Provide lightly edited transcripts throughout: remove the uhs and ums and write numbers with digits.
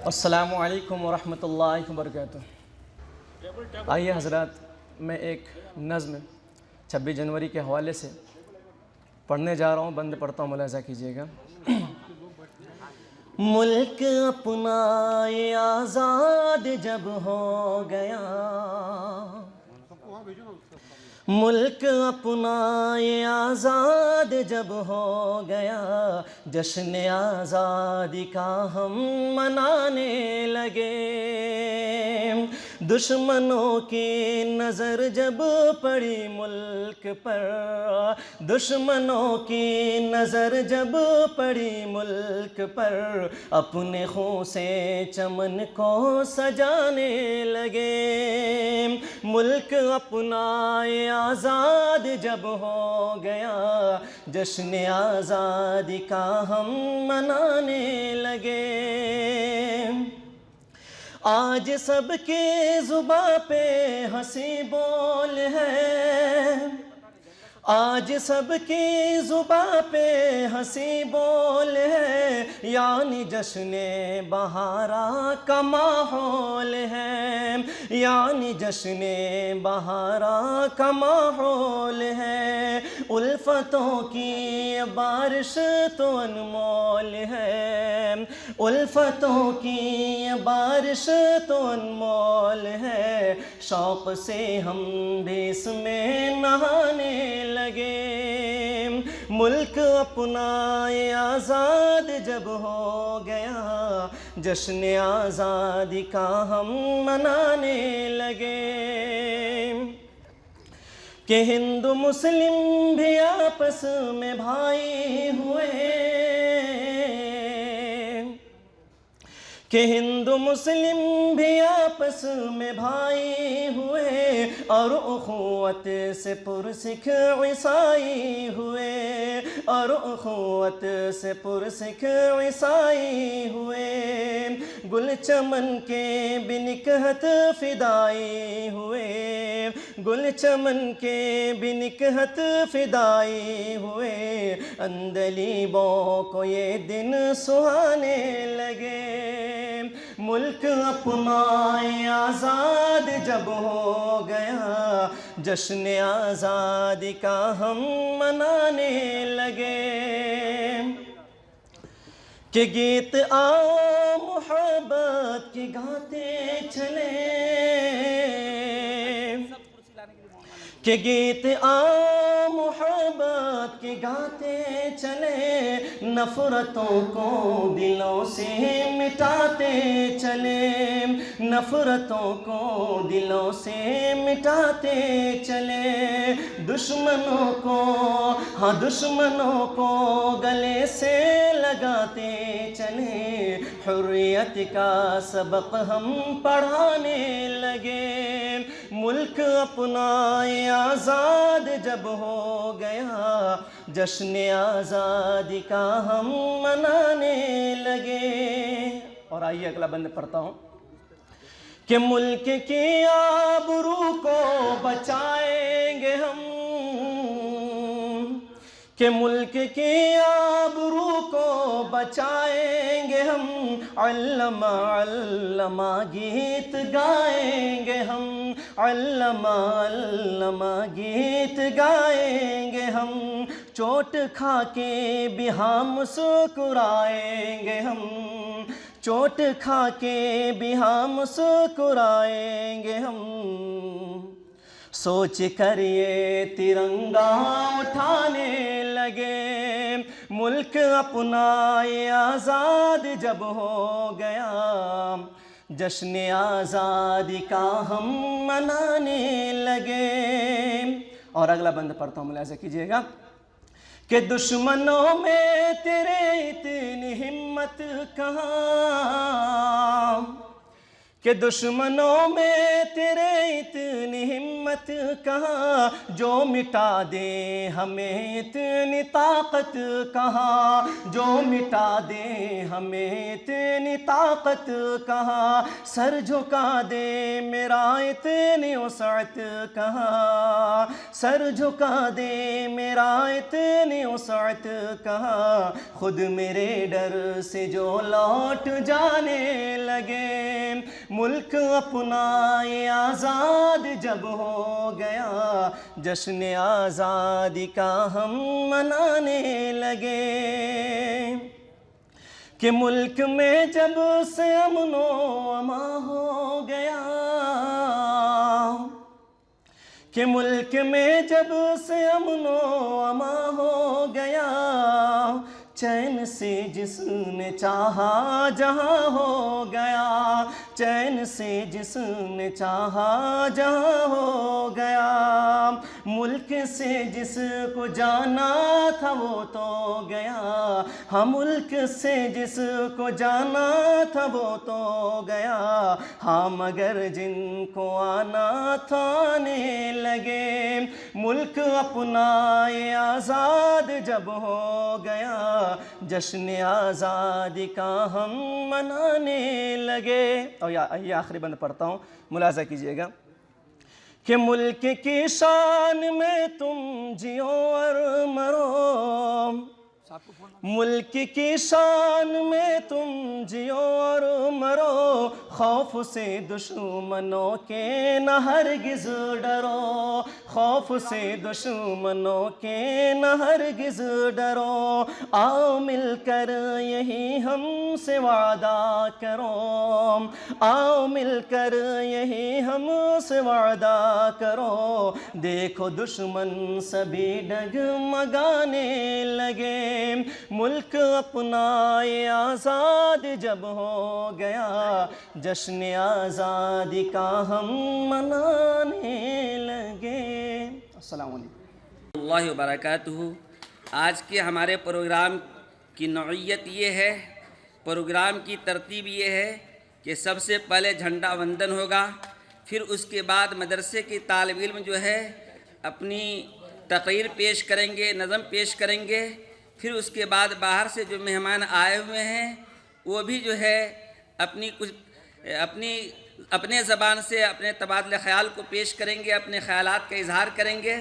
अस्सलामु अलैकुम वरहमतुल्लाहि वबरकातुह। आइए हज़रात, मैं एक नज़्म 26 जनवरी के हवाले से पढ़ने जा रहा हूँ। बंद पढ़ता हूँ, मुलाज़ा कीजिएगा। मुल्क अपना ये आज़ाद जब हो गया, मुल्क अपना ये आज़ाद जब हो गया, जश्न आज़ादी का हम मनाने लगे। दुश्मनों की नज़र जब पड़ी मुल्क पर, दुश्मनों की नज़र जब पड़ी मुल्क पर, अपने खून से चमन को सजाने लगे। मुल्क अपना ये आज़ाद जब हो गया, जश्न आज़ादी का हम मनाने लगे। आज सबके ज़ुबां पे हंसी बोल है, आज सबकी ज़ुबां पे हंसी बोल है, यानी जश्न बहारा का माहौल है, यानी जश्न बहारा का माहौल है। उल्फतों की बारिश तो अनमोल है, उल्फतों की बारिश तो अनमोल है, शौक़ से हम भी इसमें नहाने लगे। मुल्क अपना ये आज़ाद जब हो गया, जश्न आज़ादी का हम मनाने लगे। कि हिंदू मुस्लिम भी आपस में भाई हुए, कि हिंदू मुस्लिम भी आपस में भाई हुए, और उख़ुवत से पुरसिख ईसाई हुए, और उख़ुवत से पुरसिख ईसाई हुए। गुल चमन के बिनिकहत फ़िदाई हुए, गुल चमन के बिनिकहत फ़िदाई हुए, अंदलीबों को ये दिन सुहाने लगे। मुल्क अपना आज़ाद जब हो गया, जश्न आज़ादी का हम मनाने लगे। कि गीत आओ मोहब्बत के गाते चले, कि गीत आओ मोहब्बत के गाते चले, नफ़रतों को दिलों से मिटाते चले, नफ़रतों को दिलों से मिटाते चले। दुश्मनों को, हाँ दुश्मनों को गले से लगाते चले, हुर्रियत का सबक हम पढ़ाने लगे। मुल्क अपना आज़ाद जब हो गया, जश्न आज़ादी का हम मनाने लगे। और आइए अगला बंद पढ़ता हूँ। कि मुल्क की आबरू को बचाएंगे हम, कि मुल्क की आबरू को बचाएंगे हम, अल्लमा अल्लमा गीत गाएंगे हम, अल्लमा अल्लमा गीत गाएंगे हम। चोट खा के भी हम मुस्कुराएंगे हम, चोट खा के भी हम मुस्कुराएंगे हम। सोच कर ये तिरंगा उठाने लगे। मुल्क अपना ये आज़ाद जब हो गया, जश्न आज़ादी का हम मनाने लगे। और अगला बंद पढ़ता हूँ, मुलाज़ा कीजिएगा। कि दुश्मनों में तेरे इतनी हिम्मत कहाँ, कि दुश्मनों में तेरे इतनी हिम्मत हिम्मत कहाँ, जो मिटा दे हमें इतनी ताकत कहाँ, जो मिटा दे हमें इतनी ताकत कहाँ, सर झुका दे मेरा इतनी वसअत कहाँ, सर झुका दे मेरा इतनी वसअत कहाँ, खुद मेरे डर से जो लौट जाने लगे, मुल्क अपना ये आज़ाद जब हो गया, जश्न आज़ादी का हम मनाने लगे, कि मुल्क में जब से अमनो अमा हो गया, कि मुल्क में जब से अमनो अमा हो गया, चैन से जिसने चाहा जहाँ हो गया, चैन से जिसने चाहा जहाँ हो गया, मुल्क से जिसको जाना था वो तो गया, हाँ मुल्क से जिसको जाना था वो तो गया, हाँ मगर जिनको आना था आने लगे, मुल्क अपना ये आज़ाद जब हो गया, जश्न आज़ादी का हम मनाने लगे। और ये आखिरी बंद पढ़ता हूँ, मुलाज़ा कीजिएगा, कि मुल्क की शान में तुम जियो और मरो, मुल्क की शान में तुम जियो और मरो, खौफ से दुश्मनों के न हरगिज़ डरो, खौफ से दुश्मनों के न हरगिज़ डरो, आओ मिलकर यही हमसे वादा करो, आओ मिलकर यही हमसे वादा करो, देखो दुश्मन सभी डगमगाने लगे, मुल्क अपना ये आज़ाद जब हो गया, जश्न आज़ादी का हम मनाने लगे। अस्सलामु अलैकुम अल्लाह व बरकातुहू। आज के हमारे प्रोग्राम की नौइयत ये है, प्रोग्राम की तरतीब ये है कि सबसे पहले झंडा वंदन होगा, फिर उसके बाद मदरसे के तालिब इल्म जो है अपनी तक़रीर पेश करेंगे, नज़म पेश करेंगे, फिर उसके बाद बाहर से जो मेहमान आए हुए हैं वो भी जो है अपने ज़बान से अपने तबादले ख़याल को पेश करेंगे, अपने ख़यालात का इजहार करेंगे।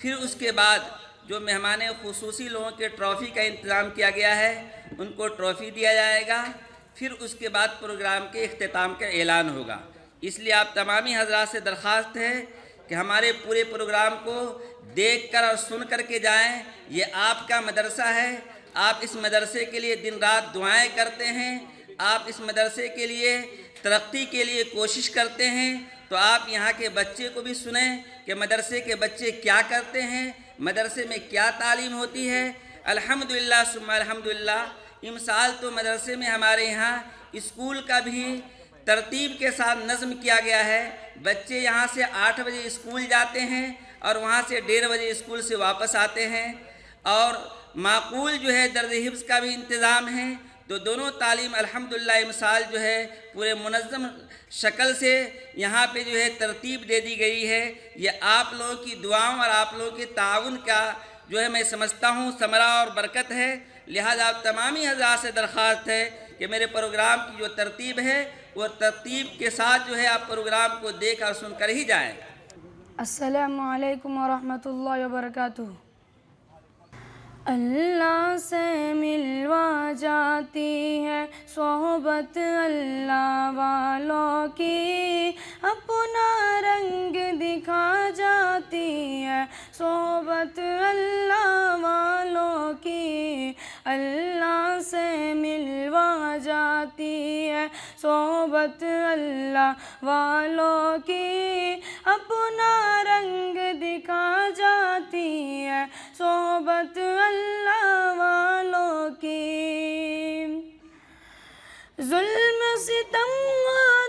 फिर उसके बाद जो मेहमान खुसूसी लोगों के ट्रॉफ़ी का इंतज़ाम किया गया है उनको ट्रॉफ़ी दिया जाएगा। फिर उसके बाद प्रोग्राम के इख्तिताम का ऐलान होगा। इसलिए आप तमामी हज़रात से दरख्वास्त है कि हमारे पूरे प्रोग्राम को देख कर और सुन कर के जाएँ। ये आपका मदरसा है, आप इस मदरसे के लिए दिन रात दुआएं करते हैं, आप इस मदरसे के लिए तरक्की के लिए कोशिश करते हैं, तो आप यहाँ के बच्चे को भी सुने कि मदरसे के बच्चे क्या करते हैं, मदरसे में क्या तालीम होती है। अल्हम्दुलिल्लाह सुम्मा अल्हम्दुलिल्लाह। इमसाल तो मदरसे में हमारे यहाँ स्कूल का भी तरतीब के साथ नज़म किया गया है। बच्चे यहाँ से 8 बजे स्कूल जाते हैं और वहाँ से 1:30 बजे स्कूल से वापस आते हैं, और माकूल जो है दर्ज हिफ्ज़ का भी इंतज़ाम है। तो दोनों तालीम अल्हम्दुलिल्लाह इमसाल जो है पूरे मुनज़्ज़म शक्ल से यहाँ पे जो है तरतीब दे दी गई है। ये आप लोगों की दुआओं और आप लोगों के ताउन का जो है मैं समझता हूँ समरा और बरकत है। लिहाजा आप तमामी हज़रात से दरख्वास्त है कि मेरे प्रोग्राम की जो तरतीब है वो तरतीब के साथ जो है आप प्रोग्राम को देख और सुन कर ही जाएँ। अस्सलामु अलैकुम वरहमतुल्लाहि वबरकातुहू। अल्लाह से मिलवा जाती है सोहबत अल्लाह वालों की, अपना रंग दिखा जाती है सोहबत अल्लाह वालों की। अल्लाह से मिलवा जाती है सोहबत अल्लाह वालों की, अपना रंग दिखा जाती है सोहबत अल्लाह वालों की। जुल्म सितम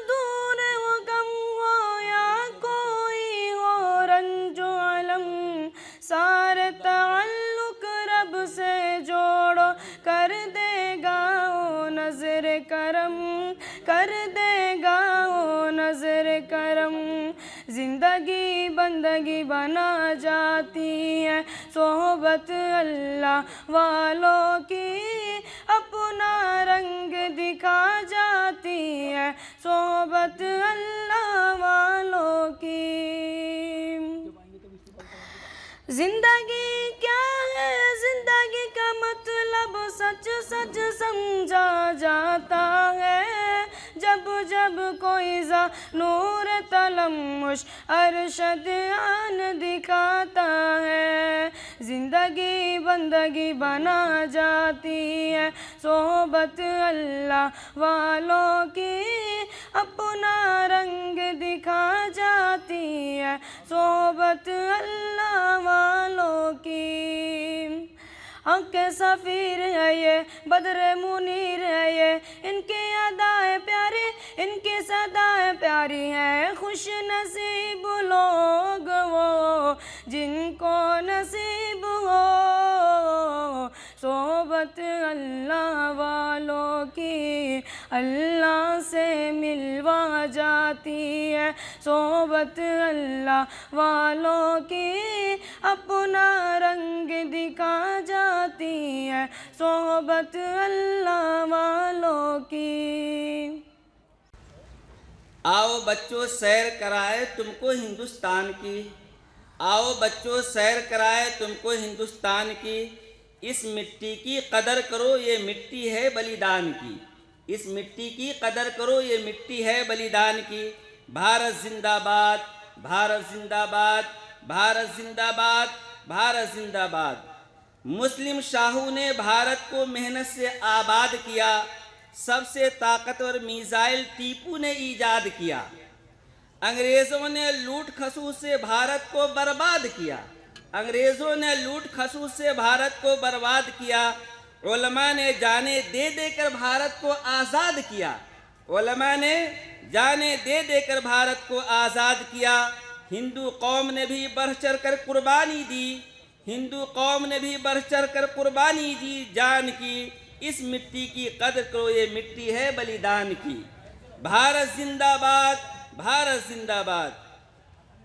दूर वो गम हो या कोई हो रंजो अलम, सारे ताल्लुक रब से जोड़ो कर देगा वो नज़र करम, कर देगा वो नज़र करम। ज़िंदगी बंदगी बना जाती है सोहबत अल्लाह वालों की, अपना रंग दिखा जाती है सोहबत अल्लाह वालों की। ज़िंदगी क्या है, ज़िंदगी का मतलब सच सच समझा जाता है, जब जब कोई ज़ा नूर तलम्मुश अरशद आन दिखाता है। ज़िंदगी बंदगी बना जाती है सोहबत अल्लाह वालों की, अपना रंग दिखा जाती है सोहबत अल्लाह वालों की। हक़ सफ़ीर है ये, बद्र मुनीर है ये, इनकी अदाएँ प्यारी, इनकी सदाएँ प्यारी हैं। खुश नसीब लोग वो जिनको नसीब हो सोहबत अल्लाह वालों की, अल्लाह से मिलवा जाती है सोहबत अल्लाह वालों की, अपना रंग दिखा जाती है सोहबत अल्लाह वालों की। आओ बच्चों सैर कराए तुमको हिंदुस्तान की, आओ बच्चों सैर कराए तुमको हिंदुस्तान की, इस मिट्टी की कदर करो ये मिट्टी है बलिदान की, इस मिट्टी की कदर करो ये मिट्टी है बलिदान की। भारत जिंदाबाद, भारत जिंदाबाद, भारत जिंदाबाद, भारत जिंदाबाद। मुस्लिम शाहू ने भारत को मेहनत से आबाद किया, सबसे ताकतवर मिसाइल टीपू ने ईजाद किया। अंग्रेज़ों ने लूट खसूस से भारत को बर्बाद किया, अंग्रेज़ों ने लूट खसूस से भारत को बर्बाद किया। उलमा ने जाने दे देकर भारत को आज़ाद किया, उलमा ने जाने दे देकर भारत को आज़ाद किया। हिंदू कौम ने भी बढ़ चढ़ कर कुर्बानी दी, हिंदू कौम ने भी बढ़ चढ़ कर कुर्बानी दी जान की, इस मिट्टी की कदर करो ये मिट्टी है बलिदान की। भारत जिंदाबाद, भारत जिंदाबाद।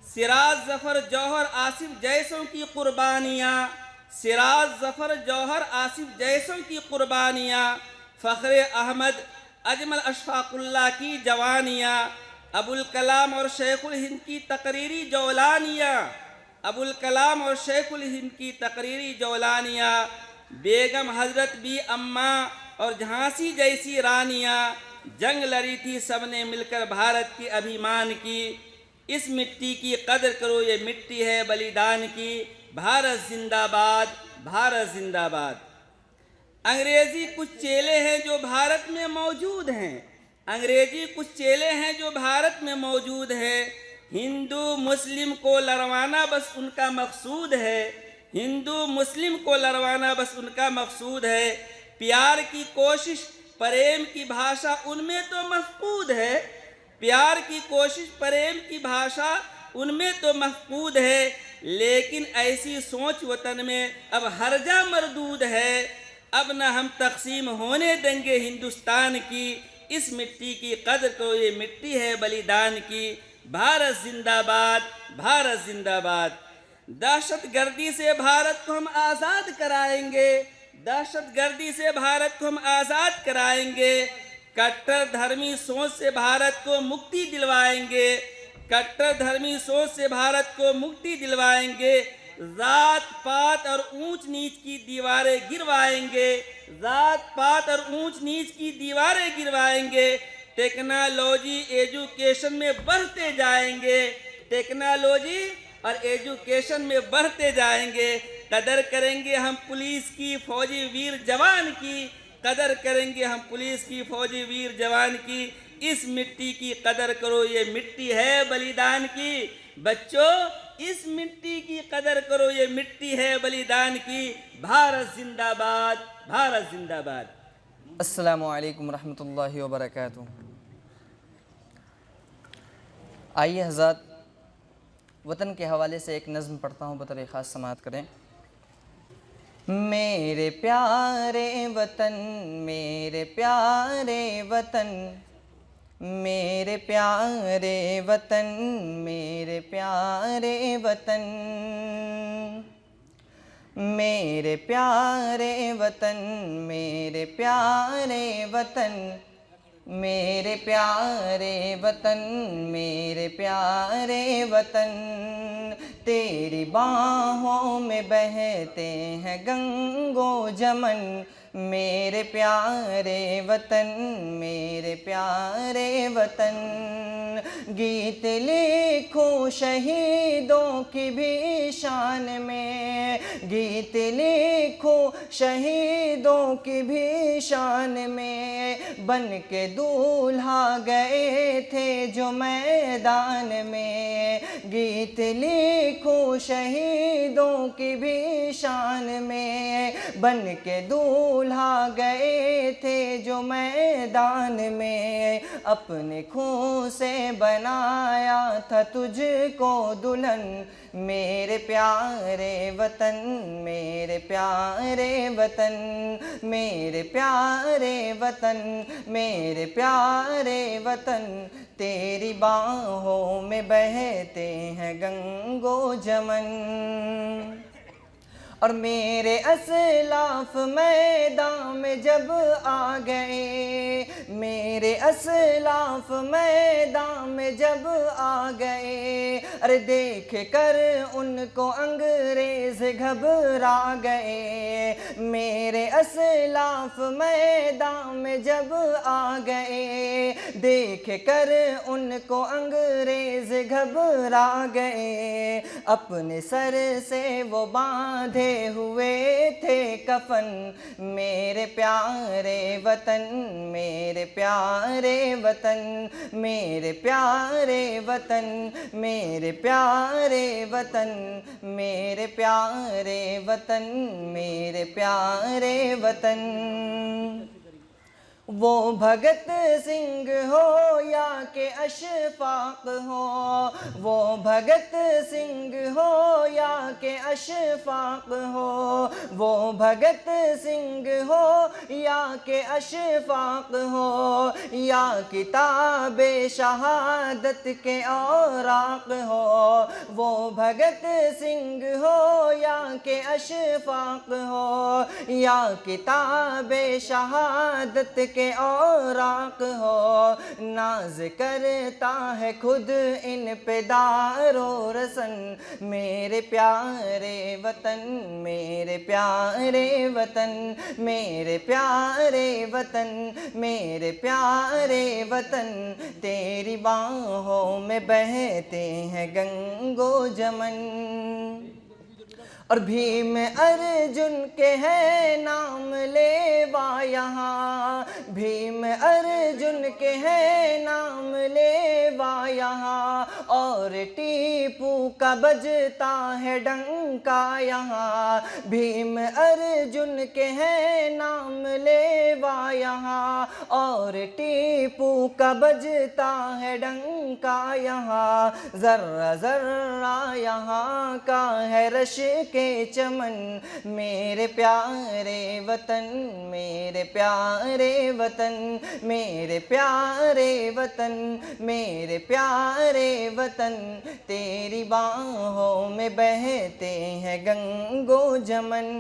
सिराज जफर जौहर आसिफ जैसों की कुर्बानियाँ, सिराज जफर जौहर आसिफ जैसों की कुर्बानियाँ, फ़ख्रे अहमद अजमल अशफाकुल्लाह की जवानियाँ, अबुल कलाम और शेखुल हिंद की तकरीरी जौलानियाँ, अबुल कलाम और शेखुल हिंद की तकरीरी जौलानियाँ, बेगम हजरत बी अम्मा और झांसी जैसी रानियाँ, जंग लड़ी थी सबने मिलकर भारत के अभिमान की, इस मिट्टी की कदर करो ये मिट्टी है बलिदान की। भारत जिंदाबाद, भारत जिंदाबाद। अंग्रेजी कुछ चेले हैं जो भारत में मौजूद हैं, अंग्रेजी कुछ चेले हैं जो भारत में मौजूद हैं। हिंदू मुस्लिम को लड़वाना बस उनका मकसूद है, हिंदू मुस्लिम को लड़वाना बस उनका मकसूद है। प्यार की कोशिश प्रेम की भाषा उनमें तो मफकूद है, प्यार की कोशिश प्रेम की भाषा उनमें तो मफकूद है। लेकिन ऐसी सोच वतन में अब हर्जा मरदूद है, अब न हम तकसीम होने देंगे हिंदुस्तान की, इस मिट्टी की कदर करो ये मिट्टी है बलिदान की। भारत जिंदाबाद, भारत जिंदाबाद। दहशतगर्दी से भारत को हम आज़ाद कराएंगे, दहशतगर्दी से भारत को हम आज़ाद कराएंगे। कट्टर धर्मी सोच से भारत को मुक्ति दिलवाएंगे, कट्टर धर्मी सोच से भारत को मुक्ति दिलवाएंगे। जात पात और ऊंच नीच की दीवारें गिरवाएंगे, जात पात और ऊंच नीच की दीवारें गिरवाएंगे। टेक्नोलॉजी एजुकेशन में बढ़ते जाएंगे, टेक्नोलॉजी और एजुकेशन में बढ़ते जाएंगे। कदर करेंगे हम पुलिस की फौजी वीर जवान की, कदर करेंगे हम पुलिस की फौजी वीर जवान की, इस मिट्टी की कदर करो ये मिट्टी है बलिदान की। बच्चों इस मिट्टी की कदर करो ये मिट्टी है बलिदान की। भारत जिंदाबाद, भारत जिंदाबाद। अस्सलामु अलैकुम रहमतुल्लाहि व बरकातुहू। आइए हज़रात वतन के हवाले से एक नज़्म पढ़ता हूँ, बतौर ख़ास समाअत करें। मेरे प्यारे वतन, मेरे प्यारे वतन, मेरे प्यारे वतन, मेरे प्यारे वतन, मेरे प्यारे वतन, मेरे प्यारे वतन, मेरे प्यारे वतन, मेरे प्यारे वतन, तेरी बाहों में बहते हैं गंगो जमन। मेरे प्यारे वतन, मेरे प्यारे वतन, गीत लिखूं शहीदों की भी शान में, गीत लिखूं शहीदों की भी शान में, बन के दूल्हा गए थे जो मैदान में, गीत लिखूं शहीदों की भी शान में, बन के दूल्हा गए थे जो मैदान में, अपने खून से बनाया था तुझको दुल्हन। मेरे प्यारे वतन, मेरे प्यारे वतन, मेरे प्यारे वतन, मेरे प्यारे वतन, तेरी बाहों में बहते हैं गंगो जमन। और मेरे असलाफ मैदान में जब आ गए, मेरे असलाफ मैदान में जब आ गए, अरे देख कर उनको अंग्रेज घबरा गए। मेरे असलाफ मैदान में जब आ गए, देख कर उनको अंग्रेज घबरा गए। अपने सर से वो बांधे हुए थे कफन। मेरे प्यारे वतन, मेरे प्यारे वतन, मेरे प्यारे वतन, मेरे प्यारे वतन, मेरे प्यारे वतन, मेरे प्यारे वतन। वो भगत सिंह हो या के अशफाक हो, वो भगत सिंह हो या के अशफाक हो, वो भगत सिंह हो या के अशफाक हो, या किताबे शहादत के औराक हो। वो भगत सिंह हो या के अशफाक हो, या किताबे शहादत के औराक हो। नाज करता है खुद इन पे दारो रसन। मेरे प्यारे वतन, मेरे प्यारे वतन, मेरे प्यारे वतन, मेरे प्यारे वतन, तेरी बाहों में बहते हैं गंगो जमन। और भीम अर्जुन के है नाम लेवा यहाँ, भीम अर्जुन के है नाम लेवा यहाँ, और टीपू का बजता है डंका यहाँ। भीम अर्जुन के है नाम लेवा यहाँ, और टीपू का बजता है डंका यहाँ। जर्रा जर्रा यहाँ का है रश के चमन। मेरे प्यारे वतन, मेरे प्यारे वतन, मेरे प्यारे वतन, मेरे प्यारे वतन, तेरी बाहों में बहते हैं गंगो जमन।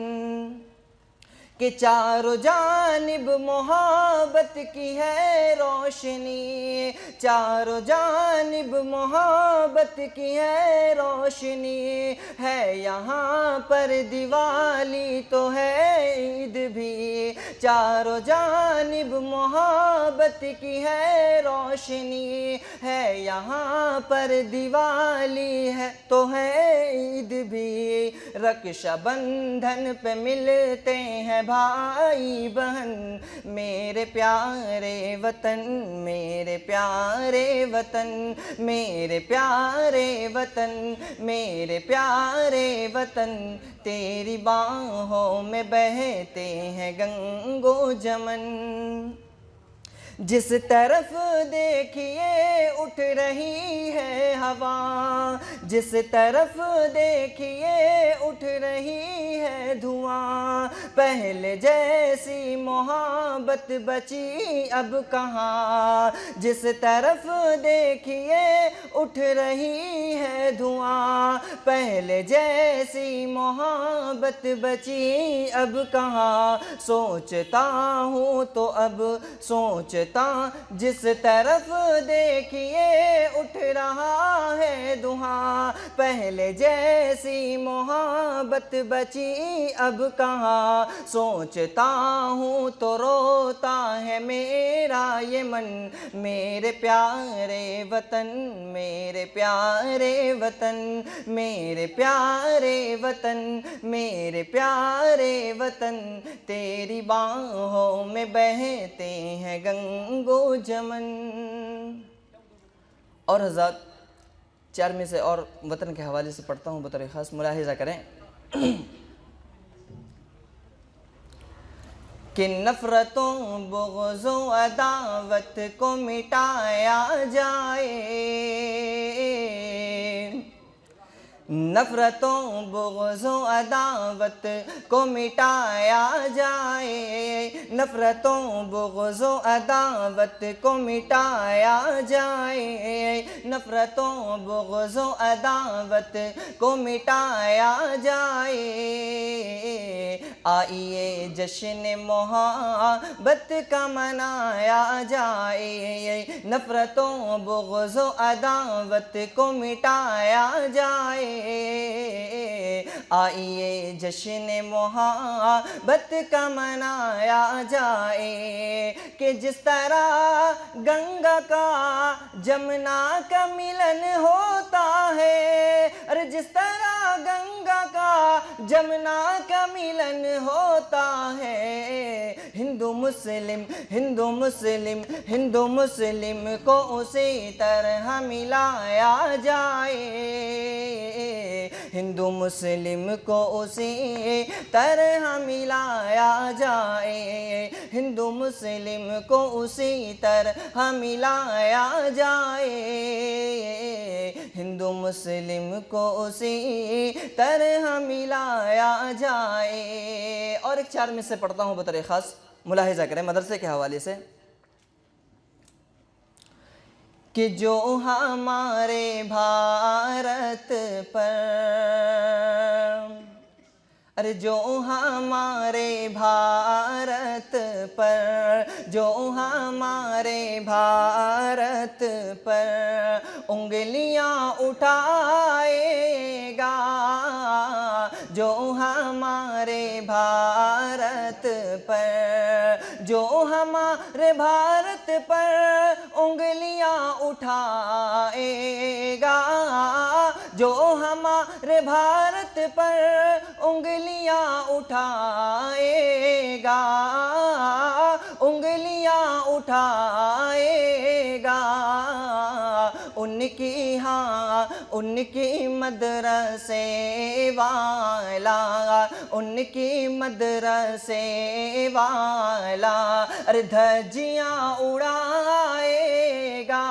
कि चारों जानिब मोहब्बत की है रोशनी, चारों जानिब मोहब्बत की है रोशनी। है यहाँ पर दिवाली तो है ईद भी, चारों जानिब मोहब्बत की है रोशनी। है यहाँ पर दिवाली है तो है ईद भी। रक्षाबंधन पे मिलते हैं भाई बहन। मेरे प्यारे वतन, मेरे प्यारे वतन, मेरे प्यारे वतन, मेरे प्यारे वतन, तेरी बाहों में बहते हैं गंगो जमन। जिस तरफ देखिए उठ रही है हवा, जिस तरफ देखिए उठ रही है धुआं, पहले जैसी मोहब्बत बची अब कहाँ। जिस तरफ देखिए उठ रही है धुआं, पहले जैसी मोहब्बत बची अब कहाँ। सोचता हूँ तो अब सोचता, जिस तरफ देखिए उठ रहा है धुआं, पहले जैसी मोहब्बत बची अब कहाँ। सोचता हूँ तो रोता है मेरा ये मन, मेरे प्यारे वतन, मेरे प्यारे वतन, मेरे प्यारे वतन, मेरे प्यारे वतन। तेरी बाहों में बहते हैं गंगो जमन। और हज़रात 4 में से और वतन के हवाले से पढ़ता हूँ बतौर ख़ास, मुलाहिज़ा करें कि नफ़रतों बुग़्ज़ो अदावत को मिटाया जाए, नफ़रतों बुग़्ज़ो अदावत को मिटाया जाए, नफ़रतों बुग़्ज़ो अदावत को मिटाया जाए, नफ़रतों बुग़्ज़ो अदावत को मिटाया जाए। आइए जश्न मोहब्बत का मनाया जाए, नफ़रतों बुग़्ज़ो अदावत को मिटाया जाए। आइए जश्न मोहब्बत का मनाया जाए कि जिस तरह गंगा का जमुना का मिलन होता है, अरे जिस तरह गंगा का जमुना का मिलन होता है, हिंदू मुस्लिम हिंदू मुस्लिम हिंदू मुस्लिम को उसी तरह मिलाया जाए, हिंदू मुस्लिम को उसी तरह मिलाया जाए, हिंदू मुस्लिम को उसी तरह मिलाया जाए, हिंदू मुस्लिम को उसी तरह मिलाया जाए। और एक 4 में से पढ़ता हूँ बतौर ख़ास, मुलाहिज़ा करें मदरसे के हवाले से कि जो हमारे भारत पर, अरे जो हमारे भारत पर, जो हमारे भारत पर उंगलियां उठाएगा, जो हमारे भारत पर, जो हमारे भारत पर उंगलियां उठाएगा, जो हमारे भारत पर उंगलियां उठाएगा, उंगलियां उठाएगा, उनकी हाँ उनकी मदरसे वाला, उनकी मदरसे वाला अरे धज्जियाँ उड़ाएगा,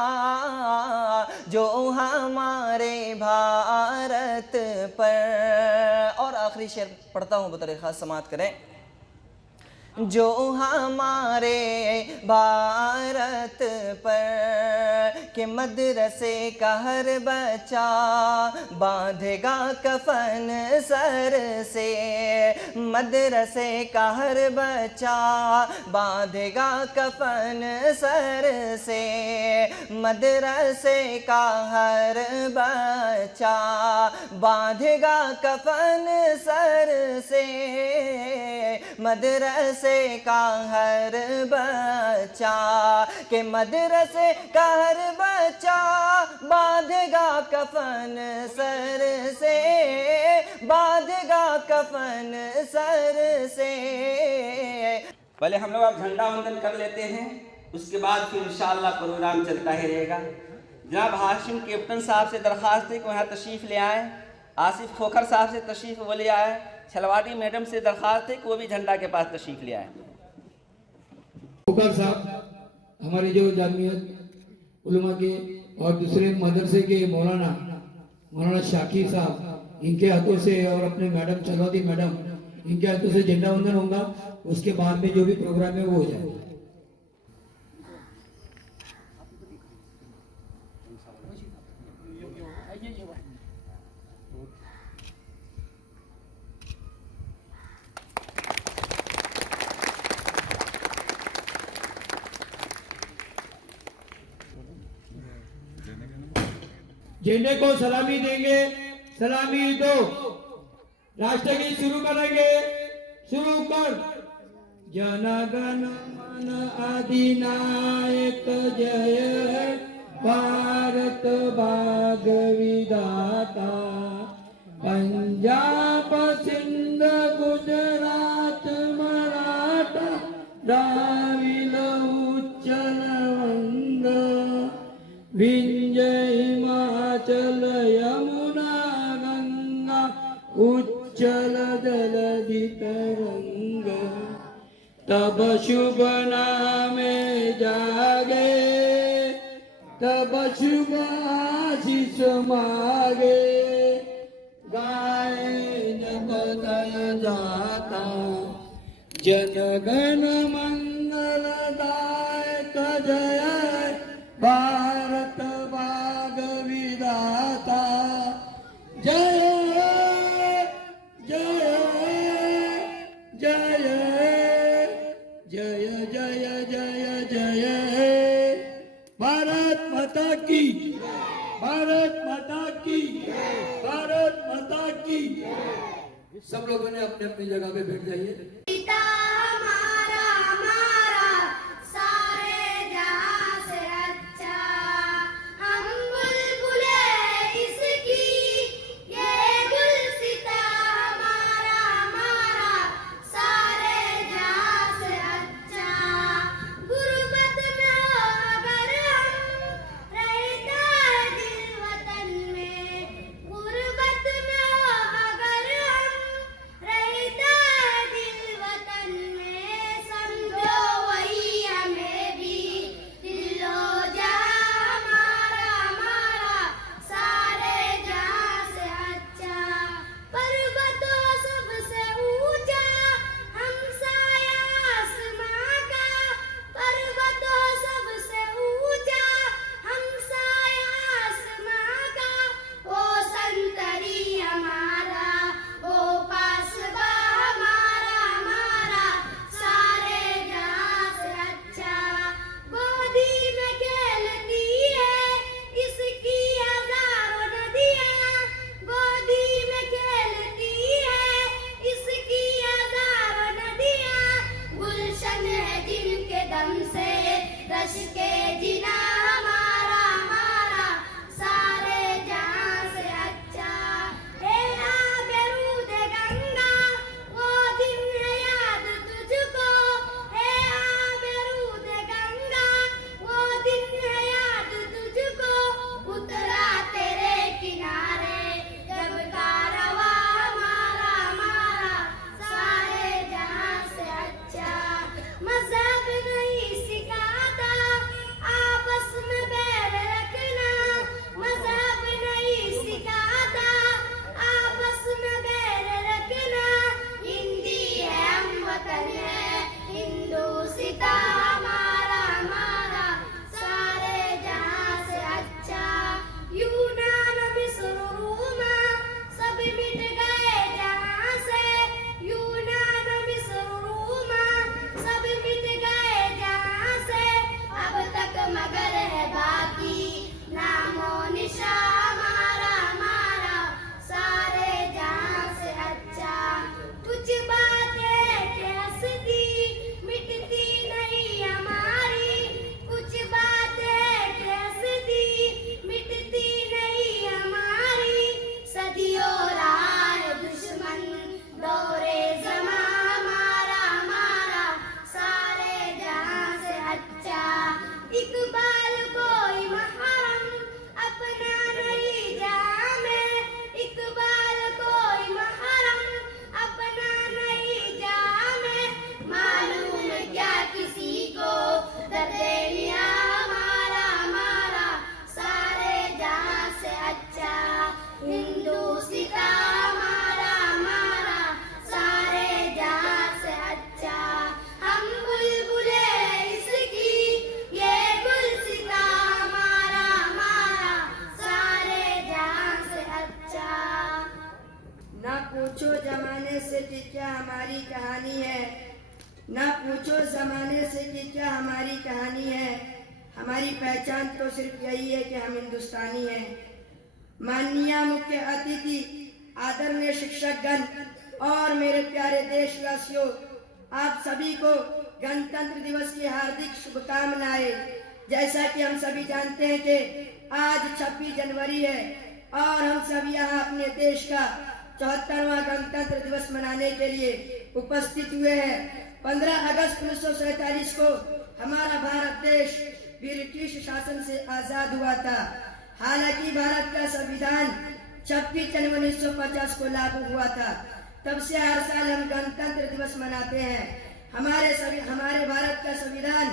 जो हमारे भारत पर। और आखिरी शेर पढ़ता हूँ बतौर ख़ास, समाअत करें। जो हमारे भारत पर के मदरसे का हर बच्चा बांधेगा कफन सर से, मदरसे का हर बच्चा बांधेगा कफन सर से, मदरसे का हर बच्चा बांधेगा कफन सर से, मदरसे का हर बच्चा के मदरसे का हर बच्चा बांधेगा कफन सर से, बांधेगा कफन सर से। पहले हम लोग आप झंडा वंदन कर लेते हैं, उसके बाद फिर इंशाअल्लाह प्रोग्राम चलता ही रहेगा। जनाब हाशिम कैप्टन साहब से दरख्वास्त है कि वहाँ तशरीफ़ ले आए, आसिफ खोखर साहब से तशरीफ़ वो ले आए, छलवाड़ी मैडम से दरख्वास्त है कि वो भी झंडा के पास तशरीफ़ ले आए। खोखर साहब हमारे जो जामियत उलमा के और दूसरे मदरसे के मौलाना शाकिर साहब, इनके हाथों से और अपने मैडम चलौदी मैडम, इनके हाथों से झंडा वंदन होगा। उसके बाद में जो भी प्रोग्राम है वो हो जाएगा। झंडे को सलामी देंगे, सलामी दो, राष्ट्रगीत शुरू करेंगे। शुरू कर। जन गण मन अधिनायक जय है भारत भाग्य विधाता, पंजाब सिंध गुजरात मराठा द्राविड़ उच्चल वंग, विंध्य हिमाचल यमुना गंगा उच्चल जलधि तरंग, तब शुभ नामे जागे, तब शुभ आशीष मागे, गाए जगत जाता, जन गण मंगल दायक जय भारत भाग्य विधाता, जय जय जय जय जय जय जय, भारत माता की, भारत माता की, भारत माता की। सब लोगों ने अपने अपनी जगह पे बैठ जाइए। पिता हमारा हमारा सारे जहां से अच्छा, हम बुलबुले इसकी ये गुलसिता हमारा हमारा सारे जहां से अच्छा, गुर्बत में हो अगर हम रहता है दिल वतन में, गुर्बत में हो अगर हम रहता है दिल कहानी है। हमारी पहचान तो सिर्फ यही है कि हम हिंदुस्तानी हैं। माननीय मुख्य अतिथि, आदरणीय शिक्षकगण और मेरे प्यारे देशवासियों, आप सभी को गणतंत्र दिवस की हार्दिक शुभकामनाएं। जैसा कि हम सभी जानते हैं कि आज 26 जनवरी है और हम सभी यहाँ अपने देश का 74वां गणतंत्र दिवस मनाने के लिए उपस्थित हुए हैं। 15 अगस्त 1947 को हमारा भारत देश ब्रिटिश शासन से आजाद हुआ था। हालांकि भारत का संविधान 26 जनवरी 1950 को लागू हुआ था। तब से हर साल हम गणतंत्र दिवस मनाते हैं। हमारे भारत का संविधान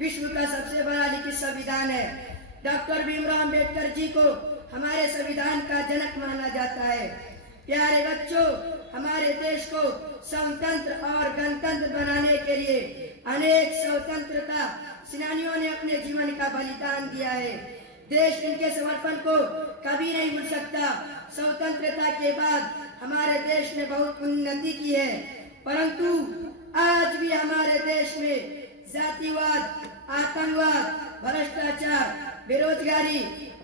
विश्व का सबसे बड़ा लिखित संविधान है। डॉक्टर भीमराव अंबेडकर जी को हमारे संविधान का जनक माना जाता है। प्यारे बच्चों, हमारे देश को स्वतंत्र और गणतंत्र बनाने के लिए अनेक स्वतंत्रता सेनानियों ने अपने जीवन का बलिदान दिया है। देश इनके समर्पण को कभी नहीं भूल सकता। स्वतंत्रता के बाद हमारे देश ने बहुत उन्नति की है, परंतु आज भी हमारे देश में जातिवाद, आतंकवाद, भ्रष्टाचार, बेरोजगारी,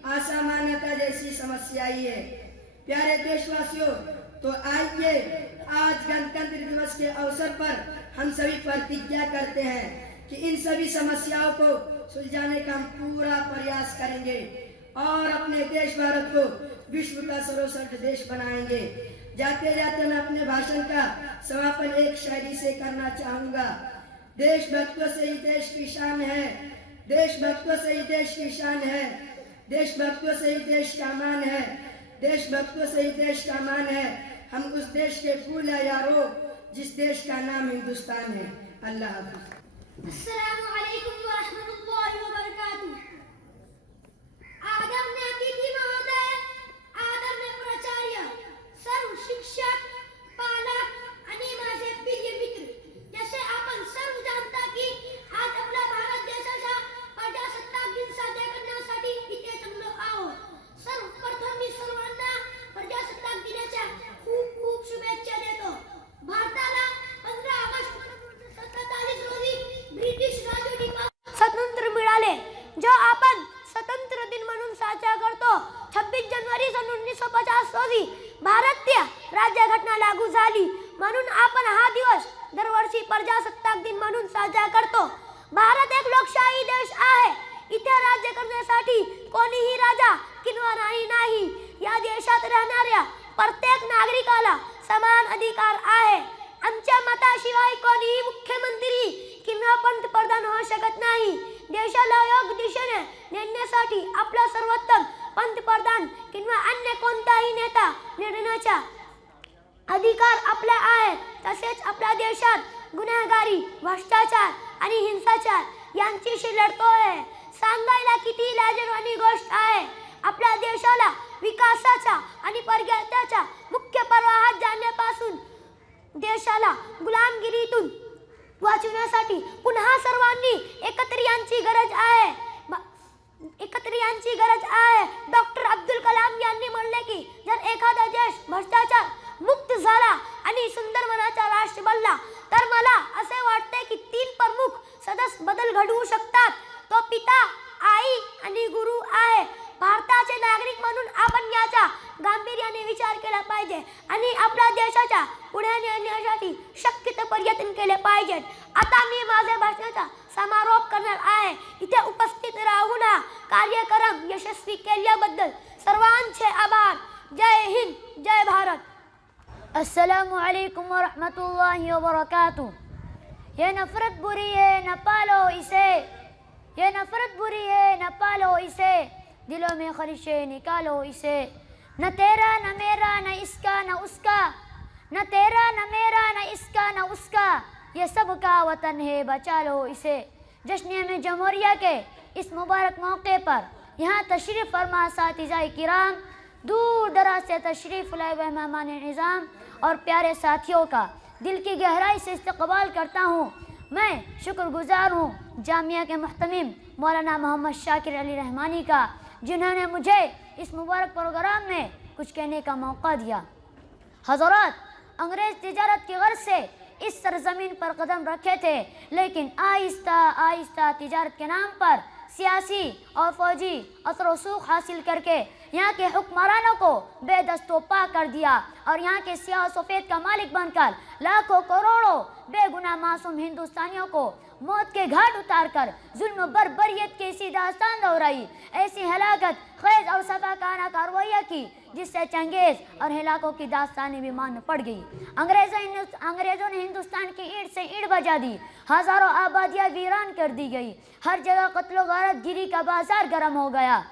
असमानता जैसी समस्याएं है। प्यारे देशवासियों, तो आइए आज गणतंत्र दिवस के अवसर पर हम सभी प्रतिज्ञा करते हैं कि इन सभी समस्याओं को सुलझाने का हम पूरा प्रयास करेंगे और अपने देश भारत को विश्व का सर्वश्रेष्ठ देश बनाएंगे। जाते जाते मैं अपने भाषण का समापन एक शायरी से करना चाहूंगा। देशभक्तों से ही देश की शान है, देशभक्तों से ही देश की शान है, देशभक्तों से ही देश का मान है, देशभक्तों से ही देश का मान है। हम उस देश के फूल है यारो, जिस देश का नाम हिंदुस्तान है। अल्लाह हाफ़िज़। अस्सलामु अलैकुम व रहमतुल्लाहि व बरकातुहू। आदरणीय अतिथि महोदय, आदरणीय प्राचार्य, सर्व शिक्षक, पालक आणि माझे प्रिय मित्र, जसे आपण सर्व जाणता की आज आपला भारत देशाचा प्रजासत्ताक दिन साजरा करण्यासाठी इथे जमलो आहोत। सर्वप्रथम मी सर्वांना प्रजासत्ताक दिनाच्या खूप खूप शुभेच्छा देतो। भारताला 15 ऑगस्ट 1947 रोजी ब्रिटिश राजवटीपासून स्वातंत्र्य मिळाले, जो आपण स्वतंत्र दिन म्हणून साजरा करतो। 26 जानेवारी 1950 रोजी भारतीय राज्यघटना लागू झाली, म्हणून आपण हा दिवस दरवर्षी प्रजासत्ताक दिन म्हणून साजरा करतो। भारत एक लोकशाही देश आहे। इथे राज्य करण्यासाठी कोणीही राजा किंवा राणी नाही। या देशात राहणाऱ्या प्रत्येक नागरिकाला समान अधिकार आहे। आमच्या मताशिवाय कोणीही मुख्यमंत्री किंवा पंतप्रधान होऊ शकत नाही। देशाला योग्य दिशेने नेण्यासाठी आपला सर्वोत्तम पंतप्रधान किंवा अन्य कोणताही नेता निवडण्याचा अधिकार आपला आहे। तसेच आपल्या देशात गुन्हेगारी, भ्रष्टाचार आणि हिंसाचार यांच्याशी लढतोय। सांगायला किती लाजिरवाणी गोष्ट आहे, आपल्या देशाला विकासाच्या आणि प्रगतीच्या मुख्य प्रवाहात जाण्यापासून देशाला गुलामगिरीतून वाचवण्यासाठी पुन्हा सर्वांनी एकत्र यांची गरज आहे। डॉक्टर अब्दुल कलाम यांनी म्हणले की जर एखादा देश भ्रष्टाचार मुक्त झाला आणि सुंदर मनाचा राष्ट्र बनला तर मला असे वाटते की 3 प्रमुख सदस्य बदल घडवू शकतात। तो पिता, आई आणि गुरु आहे। भारताचे नागरिक म्हणून आपण याचा गांभीर्याने विचार केला पाहिजे आणि आपल्या देशाच्या पुढे नेण्यासाठी शक्य ते प्रयत्न केले पाहिजेत। आता मी माझ्या भाषणाचा समारोप करणार आहे। इथे उपस्थित राहून हा कार्यक्रम यशस्वी केल्याबद्दल सर्वांचे आभार। जय हिंद, जय भारत। अस्सलामु अलैकुम व रहमतुल्लाहि व बरकातुहू। ये नफरत बुरी है न पालो इसे, ये नफरत बुरी है न पालो इसे, दिलों में खलिशे निकालो इसे। न तेरा न मेरा न इसका न उसका, न तेरा न मेरा न इसका न उसका, ये सबका वतन है बचा लो इसे। जश्न में जमहूरिया के इस मुबारक मौके पर यहाँ तशरीफ़ फरमा साथीज़ाए किराम, दूर दराज से तशरीफ़ लाए हुए मेहमान निज़ाम और प्यारे साथियों का दिल की गहराई से इस्तकबाल करता हूँ। मैं शुक्रगुजार हूँ जामिया के मुहतमिम मौलाना मोहम्मद शाकिर अली रहमानी का, जिन्होंने मुझे इस मुबारक प्रोग्राम में कुछ कहने का मौका दिया। हज़रात, अंग्रेज़ तिजारत की गर्ज से इस सरजमीन पर कदम रखे थे, लेकिन आहिस्ता आहिस्ता तिजारत के नाम पर सियासी और फौजी असर रसूख हासिल करके यहाँ के हुक्मरानों को बेदस्तो पा कर दिया और यहाँ के सियाह सफ़ेद का मालिक बनकर लाखों करोड़ों बेगुनाह मासूम हिंदुस्तानियों को मौत के घाट उतार कर जुल्म बर्बरियत की सी दास्तान दोहराई। ऐसी हलाकत खेज और सफाकाना कार्रवाइयाँ की जिससे चंगेज और हिलाकों की दास्तानें भी मान पड़ गई। अंग्रेज़ों ने हिंदुस्तान की ईंट से ईंट बजा दी, हज़ारों आबादियाँ वीरान कर दी गई, हर जगह कत्लो गारत गिरी का बाजार गर्म हो गया,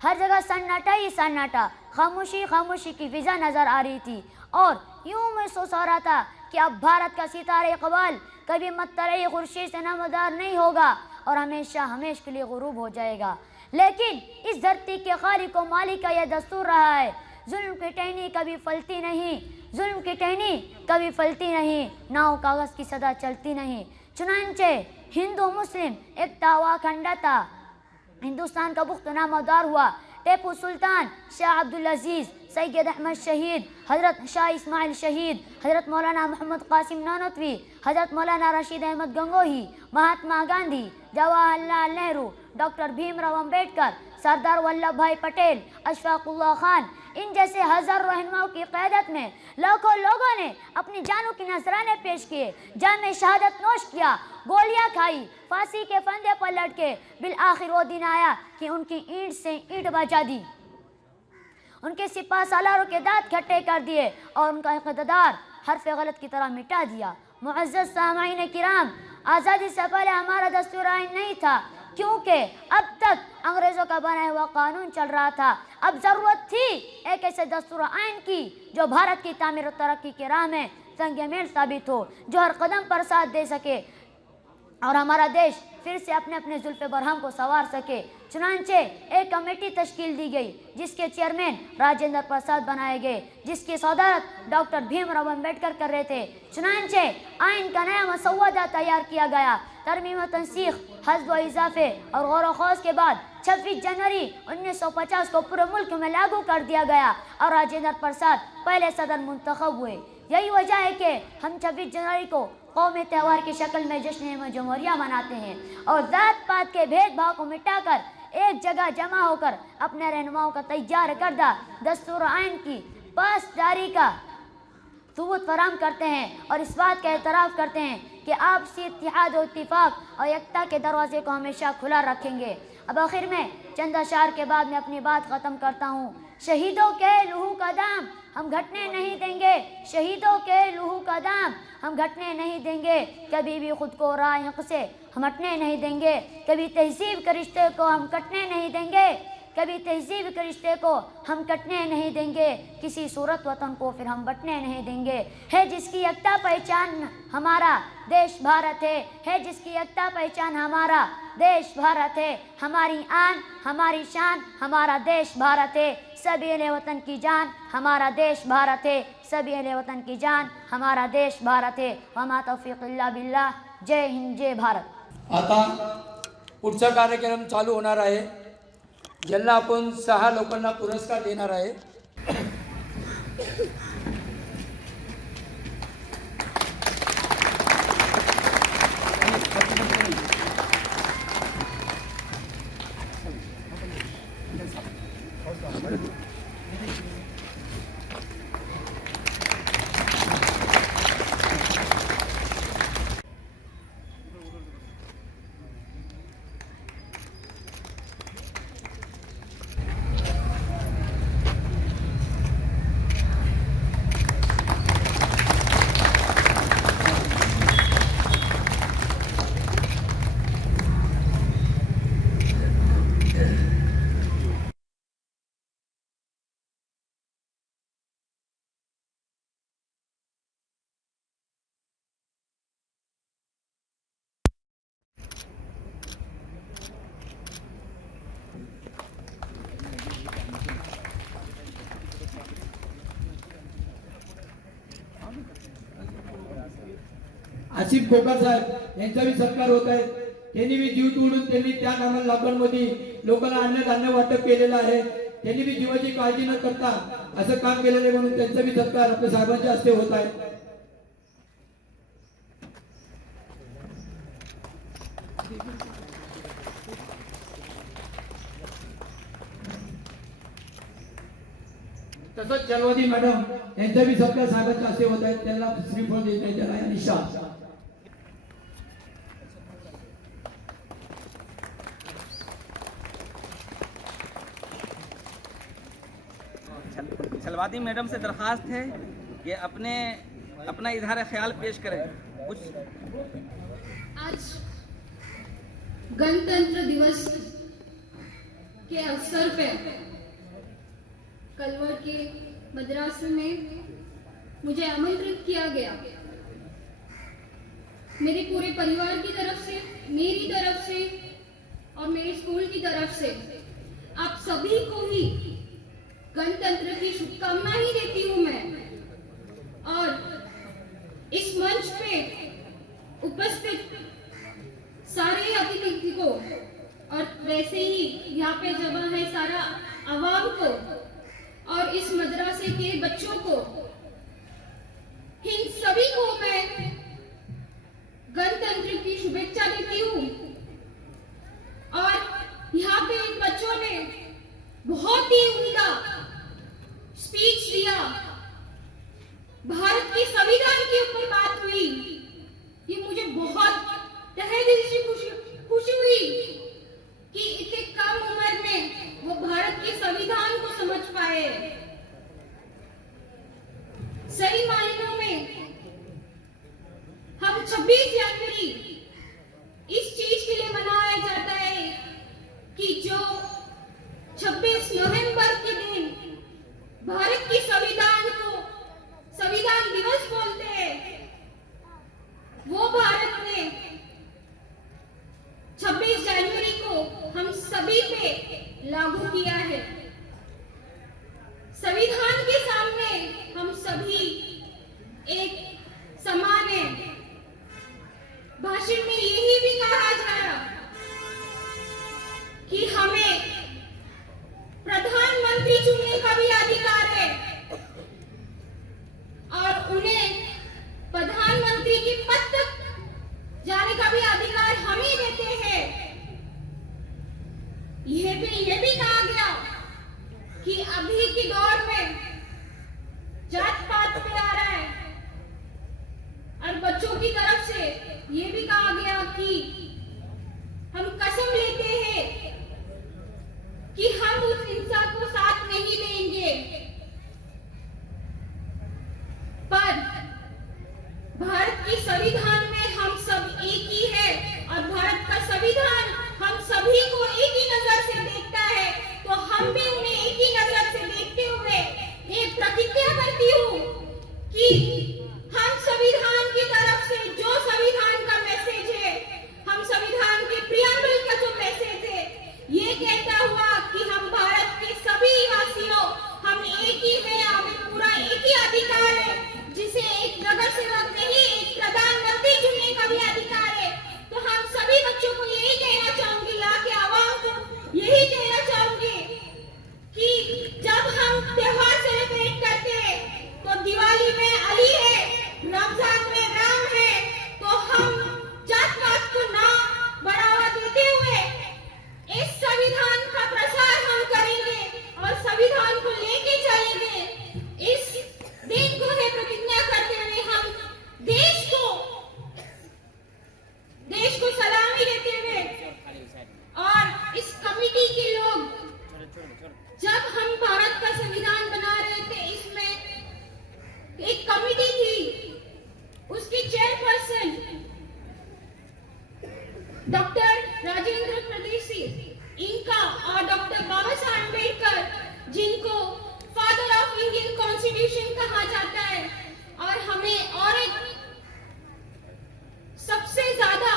हर जगह सन्नाटा ही सन्नाटा, खामोशी खामोशी की फिजा नज़र आ रही थी और यूं महसूस हो रहा था कि अब भारत का सितारे इक़बाल कभी मत्तले खुर्शीद से नमदार नहीं होगा और हमेशा हमेश के लिए गुरूब हो जाएगा। लेकिन इस धरती के खालिक व मालिक का यह दस्तूर रहा है, जुल्म की टहनी कभी फलती नहीं, जुल्म की टहनी कभी फलती नहीं, नाव कागज़ की सदा चलती नहीं। चुनांचे हिंदू मुस्लिम एक तावा खंडा था, हिंदुस्तान का बुख्त नामदार हुआ। टीपू सुल्तान, शाह अब्दुल अजीज़, सैयद अहमद शहीद, हज़रत शाह इस्माइल शहीद, हज़रत मौलाना मोहम्मद कासिम नानोतवी, हज़रत मौलाना रशीद अहमद गंगोही, महात्मा गांधी, जवाहरलाल नेहरू, डॉक्टर भीमराव अम्बेडकर, सरदार वल्लभ भाई पटेल, अशफाकुल्लाह खान, इन जैसे हज़ारों रहनुमाओं की क़यादत में लाखों लोगों ने अपनी जानों की नजराने पेश किए, जाम शहादत नोश किया, गोलियां खाई, फांसी के फंदे पर लटके। बिल आखिर वो दिन आया कि उनकी ईंट से ईंट बजा दी, उनके सिपा सालारों के दांत खट्टे कर दिए और उनका इक़्तिदार हर्फ गलत की तरह मिटा दिया। मुअज़्ज़ज़ सामाईन किराम, आज़ादी से पहले हमारा दस्तूर आइन नहीं था, क्योंकि अब तक अंग्रेज़ों का बनाया हुआ कानून चल रहा था। अब ज़रूरत थी एक ऐसे दस्तूर आइन की जो भारत की तामीर और तरक्की के राह में संग मील साबित हो, जो हर कदम पर साथ दे सके और हमारा देश फिर से अपने अपने जुल्फ़े बरहम को संवार सके। चुनांचे एक कमेटी तश्कील दी गई जिसके चेयरमैन राजेंद्र प्रसाद बनाए गए, जिसकी सदारत डॉक्टर भीमराव अम्बेडकर कर रहे थे। चुनांचे आइन का नया मसौदा तैयार किया गया। तरमीम व तनसीख, हज़्फ़ व इजाफे और गौर व खौज़ के बाद 26 जनवरी 1950 को पूरे मुल्क में लागू कर दिया गया और राजेंद्र प्रसाद पहले सदर मुंतखब हुए। यही वजह है कि हम 26 जनवरी को कौमी त्यौहार की शक्ल में जश्न जमहूरिया मनाते हैं और ज़ात पात के भेदभाव को मिटाकर एक जगह जमा होकर अपने रहनुमाओं का तैयार करदा दस्तूर आइन की पासदारी का सबूत फराहम करते हैं और इस बात का एतराफ़ करते हैं कि आपसी इत्तेहाद और इत्तिफाक और एकता के दरवाजे को हमेशा खुला रखेंगे। अब आखिर में चंद अशार के बाद मैं अपनी बात ख़त्म करता हूँ। शहीदों के लहू का दाम हम घटने नहीं देंगे, शहीदों के लहू का दाम हम घटने नहीं देंगे, कभी भी खुद को राह हक़ से हम हटने नहीं देंगे, कभी तहज़ीब के रिश्ते को हम कटने नहीं देंगे, कभी तहज़ीब के रिश्ते को हम कटने नहीं देंगे, किसी सूरत वतन को फिर हम बटने नहीं देंगे। है जिसकी एकता पहचान हमारा देश भारत है जिसकी एकता पहचान हमारा देश भारत है, हमारी आन हमारी शान हमारा देश भारत है, सभी अहले वतन की जान हमारा देश भारत है, सभी अहले वतन की जान हमारा देश भारत है। वमा तौफीक़ इल्ला बिल्लाह। जय हिंद, जय भारत। आता पुढचा कार्यक्रम चालू होणार आहे, ज्यांना आपण 6 लोकांना पुरस्कार देणार आहे। आसिफ खोकर साहेब यांचा भी सत्कार होत आहे। त्यांनी भी जीव तोडून त्यांनी त्या नामाला लाभांमध्ये लोकांना अन्नधान्य वाटप केलेलं आहे। त्यांनी भी जीवाची काळजी न करता असं काम केलेलं आहे, म्हणून त्यांचा भी सत्कार आपल्या साहेबांच्या हस्ते होत आहे। तसंच चलवदी मॅडम यांच्या बी सगळ्या साहेबांच्या असे होत आहेत, त्यांना श्रीफळ देत आहे त्याला या निशा. छलवादी मैडम से दरख्वास्त है कि अपना इजहार ख्याल पेश करें कुछ। आज गणतंत्र दिवस के अवसर पे कलवर के मद्रासे में मुझे आमंत्रित किया गया। मेरे पूरे परिवार की तरफ से, मेरी तरफ से और मेरे स्कूल की तरफ से आप सभी को ही गणतंत्र की शुभकामनाएं ही देती हूं मैं। और इस मंच पे उपस्थित सारे अतिथि को और वैसे ही यहाँ पे जमा है सारा आवाम को और इस मदरसे के बच्चों को, इन सभी को मैं गणतंत्र की शुभेच्छा देती हूँ। और यहाँ पे इन बच्चों ने बहुत ही उम्दा स्पीच दिया। भारत के संविधान के ऊपर बात हुई, ये मुझे बहुत तहे दिल से खुशी हुई कि इतने कम उम्र में वो भारत के संविधान को समझ पाए। सही मायनों में हम 26 जनवरी इस चीज के लिए मनाया जाता है कि जो 26 नवंबर के दिन भारत के संविधान को संविधान दिवस बोलते हैं, वो भारत ने 26 जनवरी को हम सभी पे लागू किया है। संविधान के सामने हम सभी एक समान हैं। भाषण में यही भी कहा गया कि हमें प्रधानमंत्री चुनने का भी अधिकार है और उन्हें प्रधानमंत्री के पद तक जाने का भी अधिकार हम ही देते हैं। यह भी कहा गया कि अभी के दौर में जात पात पे आ रहा है और बच्चों की तरफ से यह भी कहा गया कि हम कसम लेते हैं कि हम उस हिंसा को साथ नहीं देंगे। पर भारत के संविधान में हम सब एक ही है और भारत का संविधान हम सभी को एक ही नजर से देखता है, तो हम भी उन्हें एक ही नजर से देखते हुए एक प्रतिज्ञा करती हूँ कि हम संविधान की तरफ से जो संविधान का मैसेज है, हम संविधान के प्रियम्बल का जो मैसेज है, ये कहता हुआ कि हम भारत के सभी वासियों, हम एक ही हैं, हमें पूरा एक ही अधिकार है, जिसे एक नगर सेवक नहीं एक प्रधानमंत्री चुनने का भी अधिकार है। तो हम सभी बच्चों को यही कहना चाहूंगी, यहाँ के आवाम को यही कहना चाहूंगी कि जब हम त्योहार सेलिब्रेट करते हैं तो दिवाली में अली है, रमजान में राम है, तो हम जात पात को ना बढ़ावा देते हुए इस संविधान का प्रसार हम करेंगे और संविधान को लेके चलेंगे। इस दिन को है प्रतिज्ञा करते हुए हम देश को सलामी देते हुए और इस कमिटी के लोग, जब हम भारत का संविधान बना रहे थे, इसमें एक कमिटी थी, उसकी चेयरपर्सन डॉक्टर राजेंद्र प्रदेशी, इनका और डॉक्टर बाबा साहब अम्बेडकर, जिनको फादर ऑफ इंडियन कॉन्स्टिट्यूशन कहा जाता है, और हमें और एक सबसे ज्यादा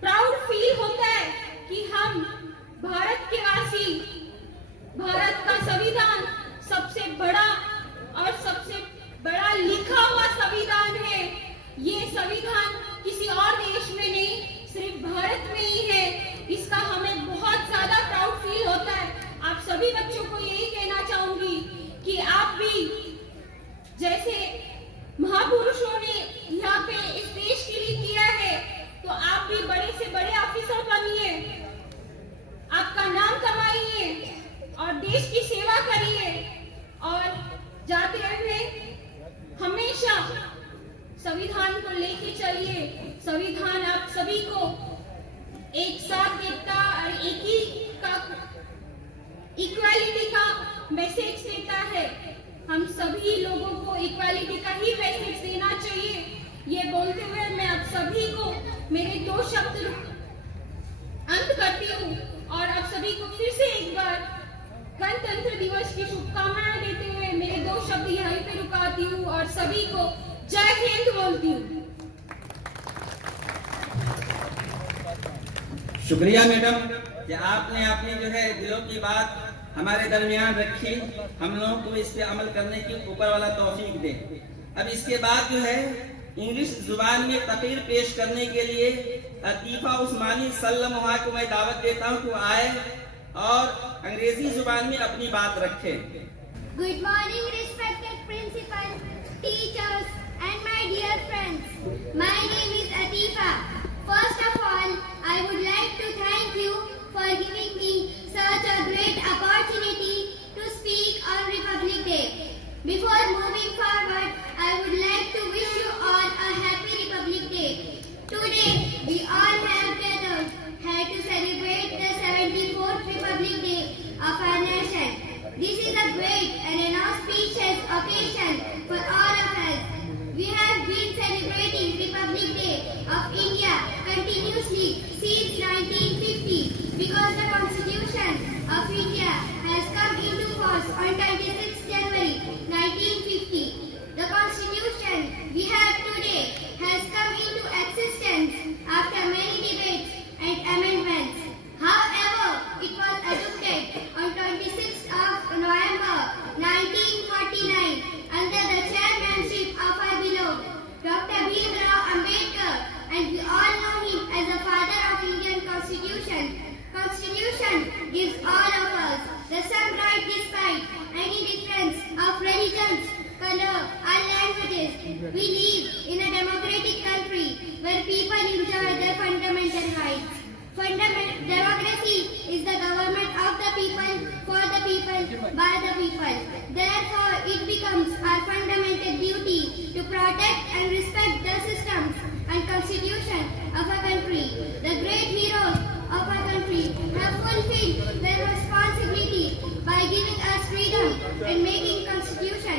प्राउड फील होता है कि हम भारत के वासी, भारत का संविधान सबसे बड़ा और सबसे बड़ा लिखा हुआ संविधान है। ये संविधान किसी और देश में नहीं, सिर्फ भारत में ही है। इसका हमें बहुत ज्यादा प्राउड फील होता है। आप सभी बच्चों को यही कहना चाहूंगी कि आप भी जैसे महापुरुषों ने यहाँ पे इस देश के लिए किया है, तो आप भी बड़े से बड़े ऑफिसर बनिए। आपका और देश की सेवा करिए और जाते हुए हमेशा संविधान को लेके चलिए। संविधान आप सभी को एक साथ देता और एक ही का इक्वालिटी का मैसेज देता है। हम सभी लोगों को इक्वालिटी का ही मैसेज देना चाहिए। ये बोलते हुए मैं आप सभी को मेरे 2 शब्द अंत करती हूँ और आप सभी को फिर से एक बार गणतंत्र दिवस की शुभकामनाएं देते हुए मेरे 2 शब्द यहीं पे रुकाती हूँ और सभी को जय हिंद बोलती हूँ। शुक्रिया मैडम कि आपने अपनी जो है दिलों की बात हमारे दरमियान रखी। हम लोगों को इस पे अमल करने की ऊपर वाला तौफीक दे। अब इसके बाद जो है इंग्लिश जुबान में तकरीर पेश करने के लिए अतीफा उस्मानी सल्लल्लाहु को मैं दावत देता हूँ कि आए और अंग्रेजी जुबान में अपनी बात रखे। Good morning, respected principal, teachers, and my dear friends. My name is Atifa. First of all, I would like to thank you for giving me such a great opportunity to speak on Republic Day. Before moving forward, I would like to wish you all a happy Republic Day. Today, we all have gathered here to celebrate the 74th Republic Day of our nation. This is a great and an auspicious occasion for all of us. We have been celebrating Republic Day of India continuously since 1950 because the Constitution of India has come into force on 26 January 1950. The Constitution we have today has come into existence after many debates and amendments. However, it was adopted on 26th of November 1949 under the chairmanship of our beloved Dr. Bhimrao Ambedkar, and we all know him as the father of Indian Constitution. Constitution gives all of us the same right despite any difference of religions, color, or languages. We live in a democratic country where people enjoy their fundamental rights. Democracy is the government of the people, for the people, by the people. Therefore, it becomes our fundamental duty to protect and respect the systems and constitution of our country. The great heroes of our country have fulfilled their responsibility by giving us freedom and making constitution.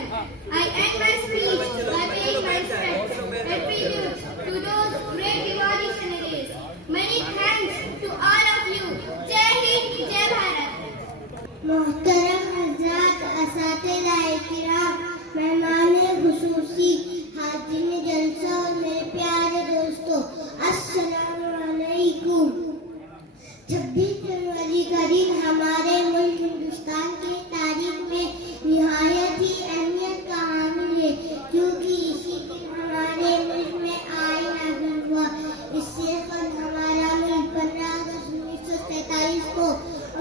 I end my speech by paying my respects and tribute to those great revolutionaries. Many thanks to all of you. Jai Hind, Jai Bharat. मोहतरम हजरात, असातिज़ाए किराम, मेहमाने खुसूसी, हाजिर जलसा और मेरे प्यारे दोस्तों, अस्सलामु अलैकुम। 26 जनवरी का दिन हमारे मुल्क हिंदुस्तान की तारीख में निहायत ही अहमियत का हामिल है, क्योंकि इसी दिन हमारे मुल्क में आईन नाज़िल हुआ। इससे कबल हमारा मुल्क 15 अगस्त 1943 को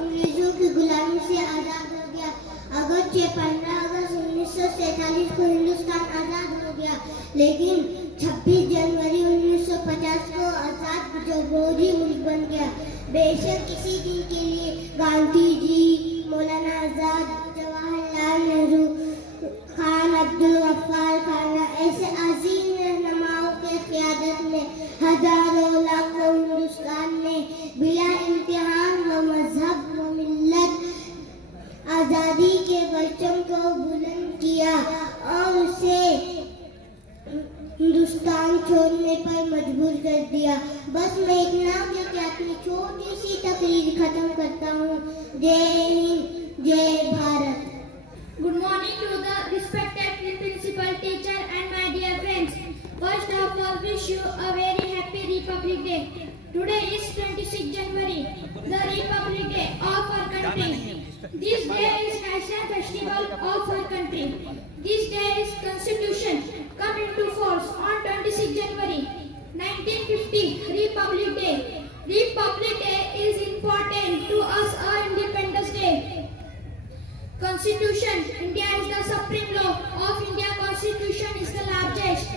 अंग्रेजों की गुलामी से आज़ाद हो गया। अगरचे 15 अगस्त 1947 को हिंदुस्तान आज़ाद हो गया, लेकिन 26 जनवरी 1950 को आज़ाद जमहूरी मुल्क बन गया। बेशक इसी दिन के लिए गांधी जी, मौलाना आज़ाद, जवाहरलाल नेहरू, खान अब्दुल गफ्फार खान ऐसे अजीम रहनुमाओं के क़यादत में हजारों लाखों हिंदुस्तान ने बिला इम्तिहान व मजहब व मिल्लत आज़ादी के परचम को बुलंद किया और उसे हिंदुस्तान छोड़ने पर मजबूर कर दिया। बस मैं इतना कहकर अपनी छोटी सी तकरीर खत्म करता हूँ। जय हिंद, जय Bharat. Good morning to the respected principal, teacher, and my dear friends. First of all, wish you a very happy Republic Day. Today is 26 January, the Republic Day of our country. This day is national festival of our country. This day is Constitution come into force on 26 January 1950, Republic Day. Republic Day is important to us, our Independence Day. Constitution, India is the supreme law of India. Constitution is the largest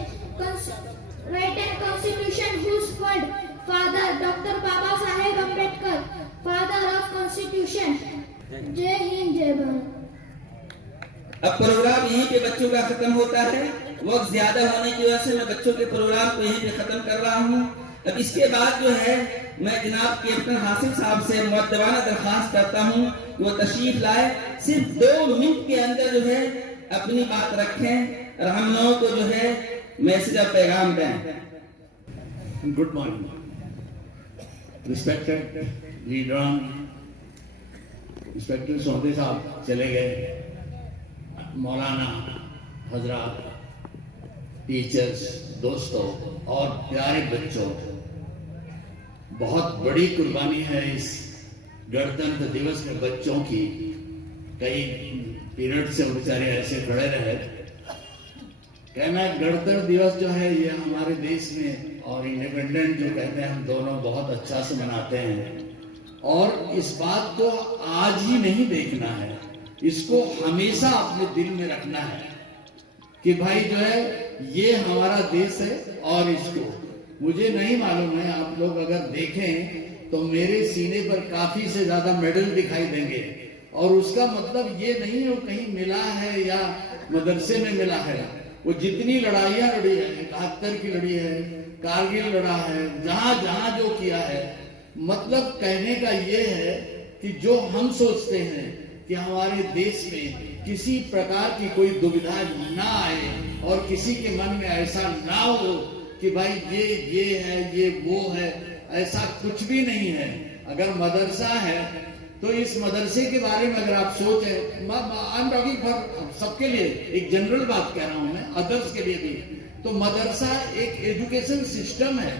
written constitution whose word Father Dr. Baba Saheb Ambedkar, father of Constitution, जय हिंद जय भारत। अब programme यहीं पे बच्चों का खत्म होता है। वक्त ज्यादा होने की वजह से मैं बच्चों के प्रोग्राम को यहीं पे खत्म कर रहा हूँ। अब इसके बाद जो है मैं जनाब कैप्टन हासिफ साहब से मुअद्दबाना दरख्वास्त करता हूँ कि वो तशरीफ लाए, सिर्फ 2 मिनट के अंदर जो है अपनी बात रखें और हम लोगों को जो है मैसेज और पैगाम दें। Good morning respected leader, respected सौदे साहब चले गए, मौलाना हजरात, टीचर्स, दोस्तों और प्यारे बच्चों, बहुत बड़ी कुर्बानी है इस गणतंत्र दिवस में बच्चों की। कई पीरियड से बेचारे ऐसे खड़े रहे। कहना गणतंत्र दिवस जो है ये हमारे देश में और इंडिपेंडेंट जो कहते हैं हम दोनों बहुत अच्छा से मनाते हैं। और इस बात को आज ही नहीं देखना है, इसको हमेशा अपने दिल में रखना है कि भाई जो है ये हमारा देश है। और इसको मुझे नहीं मालूम है, आप लोग अगर देखें तो मेरे सीने पर काफी से ज्यादा मेडल दिखाई देंगे। और उसका मतलब ये नहीं है वो कहीं मिला है या मदरसे में मिला है। वो जितनी लड़ाइयां लड़ी है, 71 की लड़ी है, कारगिल लड़ा है, जहां जहां जो किया है, मतलब कहने का ये है कि जो हम सोचते हैं कि हमारे देश में किसी प्रकार की कोई दुविधा ना आए और किसी के मन में ऐसा ना हो कि भाई ये है ये वो है, ऐसा कुछ भी नहीं है। अगर मदरसा है तो इस मदरसे के बारे में अगर आप सोचें, आई एम टॉकिंग फॉर सबके लिए, एक जनरल बात कह रहा हूं मैं, अदर्स के लिए भी, तो मदरसा एक एजुकेशन सिस्टम है।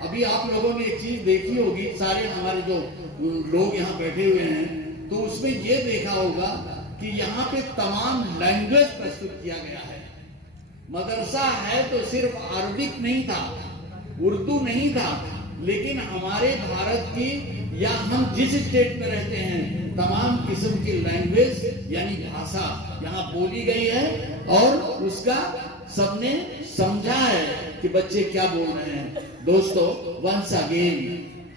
अभी आप लोगों ने एक चीज देखी होगी, सारे हमारे जो लोग यहाँ बैठे हुए हैं, तो उसमें ये देखा होगा कि यहाँ पे तमाम लैंग्वेज प्रस्तुत किया गया है। मदरसा है तो सिर्फ अरबिक नहीं था, उर्दू नहीं था, लेकिन हमारे भारत की या हम जिस स्टेट में रहते हैं तमाम किस्म की लैंग्वेज यानी भाषा यहाँ बोली गई है और उसका सबने समझा है कि बच्चे क्या बोल रहे हैं। दोस्तों, वंस अगेन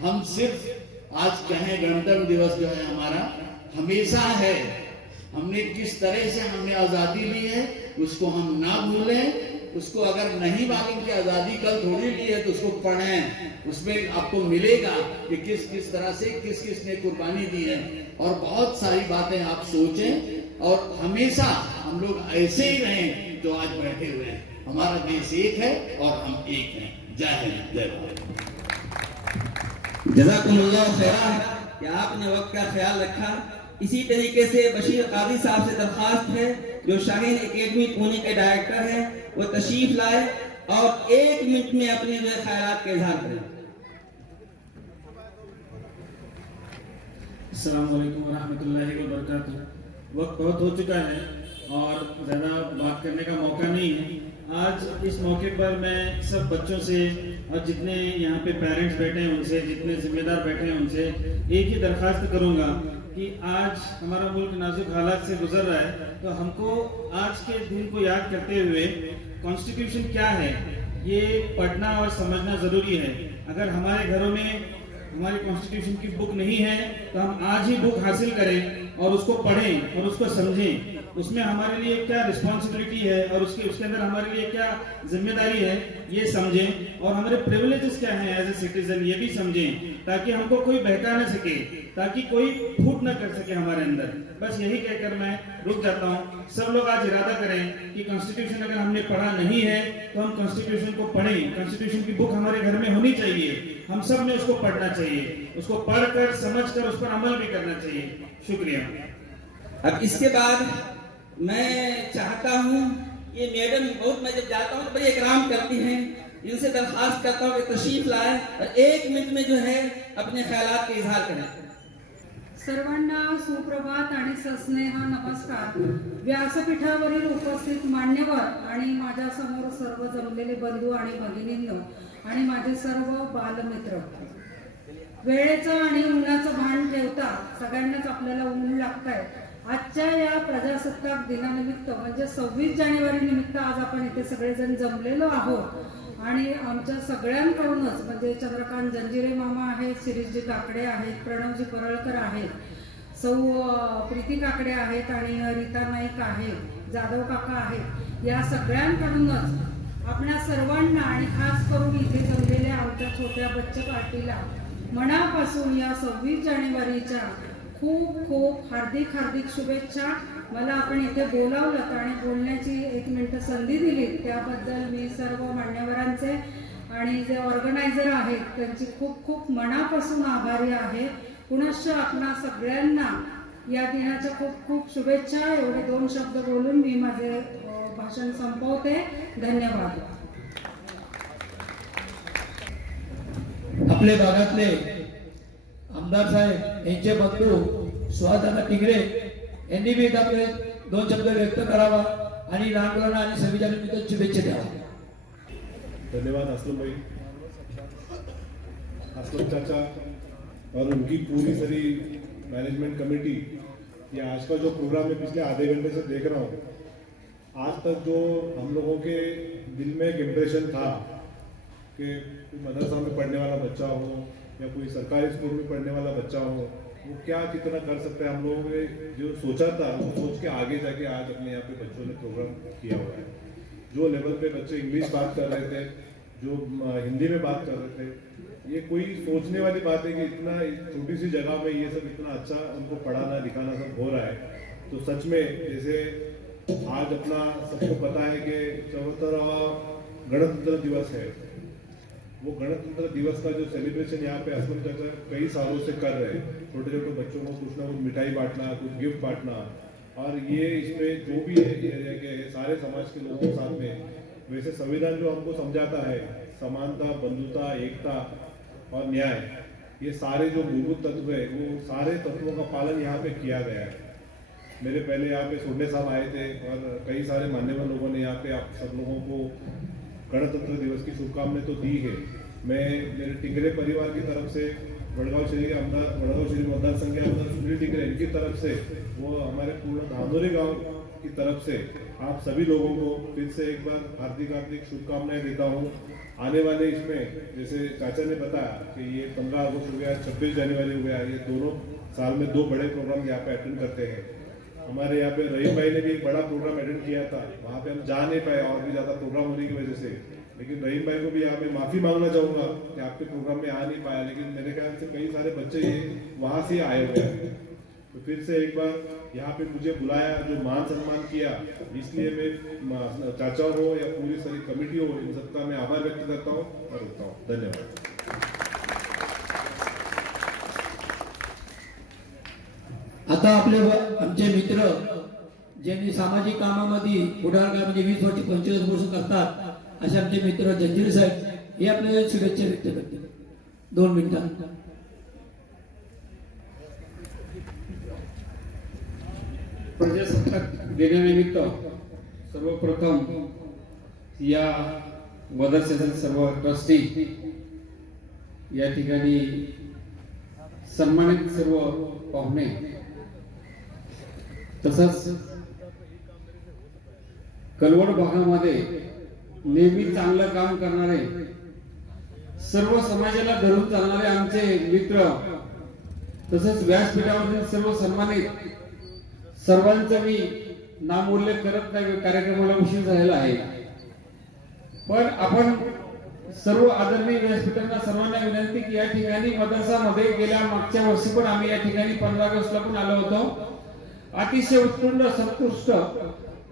हम सिर्फ आज कहें गणतंत्र दिवस जो है हमारा हमेशा है। हमने किस तरह से हमने आजादी ली है उसको हम ना भूलें। उसको अगर नहीं मालूम कि आजादी कल थोड़ी ली है तो उसको पढ़ें, उसमें आपको मिलेगा कि किस किस तरह से किस किस ने कुर्बानी दी है। और बहुत सारी बातें आप सोचें और हमेशा हम लोग ऐसे ही रहें जो आज बैठे हुए हैं। हमारा देश एक है और हम एक हैं। जय हिंद, जय भारत। जज़ाकुमुल्लाह खैरान कि आपने वक्त का ख्याल रखा। इसी तरीके से बशीर कादी साहब से दरख्वास्त है, जो शाहीन एकेडमी पुणे के डायरेक्टर हैं, वो तशरीफ लाए और 1 मिनट में अपने जो ख्यालात का इजहार करें। अस्सलाम वालेकुम वरहमतुल्लाहि वबरकातुहू। वक्त बहुत हो चुका है और ज़्यादा बात करने का मौका नहीं है। आज इस मौके पर मैं सब बच्चों से और जितने यहाँ पे पेरेंट्स बैठे हैं उनसे, जितने जिम्मेदार बैठे हैं उनसे एक ही दरख्वास्त करूँगा कि आज हमारा मुल्क नाजुक हालात से गुजर रहा है, तो हमको आज के दिन को याद करते हुए कॉन्स्टिट्यूशन क्या है ये पढ़ना और समझना ज़रूरी है। अगर हमारे घरों में हमारी कॉन्स्टिट्यूशन की बुक नहीं है तो हम आज ही बुक हासिल करें और उसको पढ़ें और उसको समझें। उसमें हमारे लिए क्या रिस्पॉन्सिबिलिटी है और उसके अंदर हमारे लिए क्या जिम्मेदारी है ये समझें, और हमारे प्रिविलेजेस क्या हैं एज ए सिटीजन ये भी समझें, ताकि हमको कोई बहका न सके, ताकि कोई फूट न कर सके हमारे अंदर। बस यही कहकर मैं रुक जाता हूँ। सब लोग आज इरादा करें कि कॉन्स्टिट्यूशन अगर हमने पढ़ा नहीं है तो हम कॉन्स्टिट्यूशन को पढ़ें। कॉन्स्टिट्यूशन की बुक हमारे घर में होनी चाहिए, हम सब ने उसको पढ़ना चाहिए, उसको पढ़कर समझकर उस पर अमल भी करना चाहिए। शुक्रिया। अब इसके बाद मैं चाहता हूँ ये मैडम बहुत, मैं जब जाता हूँ तो बड़ी इकराम करती हैं, इनसे दरख्वास्त करता हूँ कि तशरीफ लाए और 1 मिनट में जो है अपने ख्यालात का इजहार करें। सर्वांना सुप्रभात आणि सस्नेह नमस्कार। व्यासपीठावरील उपस्थित मान्यवर आणि माझ्या समोर सर्व जमलेले बंधू आणि भगिनींनो आणि माझे सर्व बालमित्र, वेळेचं आणि उन्हाचं भान ठेवता सगळ्यांनाच आपल्याला ऊन लागतंय। आजच्या या प्रजासत्ताक दिनानिमित्त म्हणजे 26 जानेवारी निमित्त आज आपण इथे सगळेजण जमलेलो आहोत आणि आमच्या सगळ्यांकडूनच म्हणजे चंद्रकांत जंजिरे मामा आहेत, शिरीषजी काकडे आहेत, प्रणवजी परळकर आहेत, सौ प्रीती काकडे आहेत आणि रीता नाईक आहे, जाधव काका आहेत, या सगळ्यांकडूनच आपल्या सर्वांना आणि खास करून इथे जमलेल्या आमच्या छोट्या बच्चे पार्टीला मनापासून या 26 जानेवारीच्या खूप खूप हार्दिक हार्दिक शुभेच्छा. मला आपण इथे बोलावलं आणि बोलण्याची 1 मिनिट संधी दिली त्याबद्दल मी सर्व मान्यवरांचे आणि जे ऑर्गनायझर आहेत त्यांची खूप खूप मनापासून आभारी आहे. पुनश्च आपणा सगळ्यांना या दिनाच्या खूप खूप शुभेच्छा. एवढे 2 शब्द बोलून मी माझे भाषण संपवते. धन्यवाद. आपल्या भागातले आमदार साहेब यांचे बंधू सुहासदादा टिंगरे यांनी बी आपले 2 शब्द व्यक्त करावा आणि लहान मुलांना आणि सव्वीस जानेवारीनिमित्त शुभेच्छा द्यावा. धन्यवाद असलम भाई, असलम चाचा और उनकी पूरी सारी मैनेजमेंट कमेटी. ये आज का जो प्रोग्राम है पिछले आधे घंटे से देख रहा हूँ, आज तक जो हम लोगों के दिल में एक इम्प्रेशन था कि मदरसा में पढ़ने वाला बच्चा हो या कोई सरकारी स्कूल में पढ़ने वाला बच्चा हो, वो क्या कितना कर सकते हैं, हम लोगों ने जो सोचा था वो सोच के आगे जाके आज अपने यहाँ पे बच्चों ने प्रोग्राम किया हुआ है. जो लेवल पे बच्चे इंग्लिश बात कर रहे थे, जो हिंदी में बात कर रहे थे, ये कोई सोचने वाली बात है कि इतना छोटी सी जगह में ये सब इतना अच्छा उनको पढ़ाना लिखाना सब हो रहा है. तो सच में जैसे आज अपना सबको पता है कि 74वां गणतंत्र दिवस है, वो गणतंत्र दिवस का जो सेलिब्रेशन यहाँ पे असलम चाचा कई सालों से कर रहे हैं. छोटे छोटे बच्चों को कुछ ना कुछ मिठाई बांटना, कुछ गिफ्ट बांटना, और ये इसमें जो भी है सारे समाज के लोगों के साथ में. वैसे संविधान जो हमको समझाता है समानता, बंधुता, एकता और न्याय, ये सारे जो मूलभूत तत्व है वो सारे तत्वों का पालन यहाँ पे किया गया है. मेरे पहले यहाँ पे सोडने साहब आए थे और कई सारे मान्यवर लोगों ने यहाँ पे आप सब लोगों को गणतंत्र दिवस की शुभकामनाएं तो दी है. मैं मेरे टिंगरे परिवार की तरफ से वडगांव शरीफ मतदार संघ के आमदार सुनील टिंगरे इनकी तरफ से, वो हमारे पूर्ण धानोरी गांव की तरफ से आप सभी लोगों को फिर से एक बार हार्दिक हार्दिक शुभकामनाएं देता हूँ. आने वाले इसमें जैसे चाचा ने बताया कि ये 15 अगस्त हो गया, 26 जनवरी हो गया, ये दोनों साल में 2 बड़े प्रोग्राम यहाँ पे अटेंड करते हैं. हमारे यहाँ पे रहीम भाई ने भी एक बड़ा प्रोग्राम अटेंड किया था, वहाँ पे हम जा नहीं पाए और भी ज़्यादा प्रोग्राम होने की वजह से. लेकिन रहीम भाई को भी यहाँ पे माफ़ी मांगना चाहूँगा कि आपके प्रोग्राम में आ नहीं पाया, लेकिन मेरे ख्याल से कई सारे बच्चे ये वहाँ से आए हुए हैं. तो फिर से एक बार यहाँ पे मुझे बुलाया, जो मान सम्मान किया, इसलिए मैं चाचा हो या पूरी सारी कमेटी हो, इन सबका मैं आभार व्यक्त करता हूँ और रुकता हूँ. धन्यवाद. आता आपले आमचे मित्र ज्यांनी सामाजिक कामामध्ये पुढाकार म्हणजे 20 वर्ष 25 वर्ष करतात असे आमचे मित्र जंजीर साहेब हे आपल्याला शुभेच्छा व्यक्त करतील 2 मिनिटात. प्रजासत्ताक दिनानिमित्त सर्वप्रथम या मदरशातील सर्व ट्रस्टी या ठिकाणी सन्मानित सर्व पाहुणे, तसंच कलवड भागामध्ये नेहमी चांगलं काम करणारे, सर्व समाजाला धरून चालणारे आमचे मित्र, तसंच व्यासपीठावरील सर्व सन्मानित सर्वांचा मी नामोल्लेख करत नाही, कार्यक्रमाला उशीर झालेला आहे. पण आपण सर्व आदरणीय व्यासपीठांना सर्वांना विनंती की या ठिकाणी मदरसामध्ये गेल्या मागच्या वर्षी पण आम्ही या ठिकाणी 15 ऑगस्टला पण आलो होतो. अतिशय उत्कृष्ट सर्वोत्कृष्ट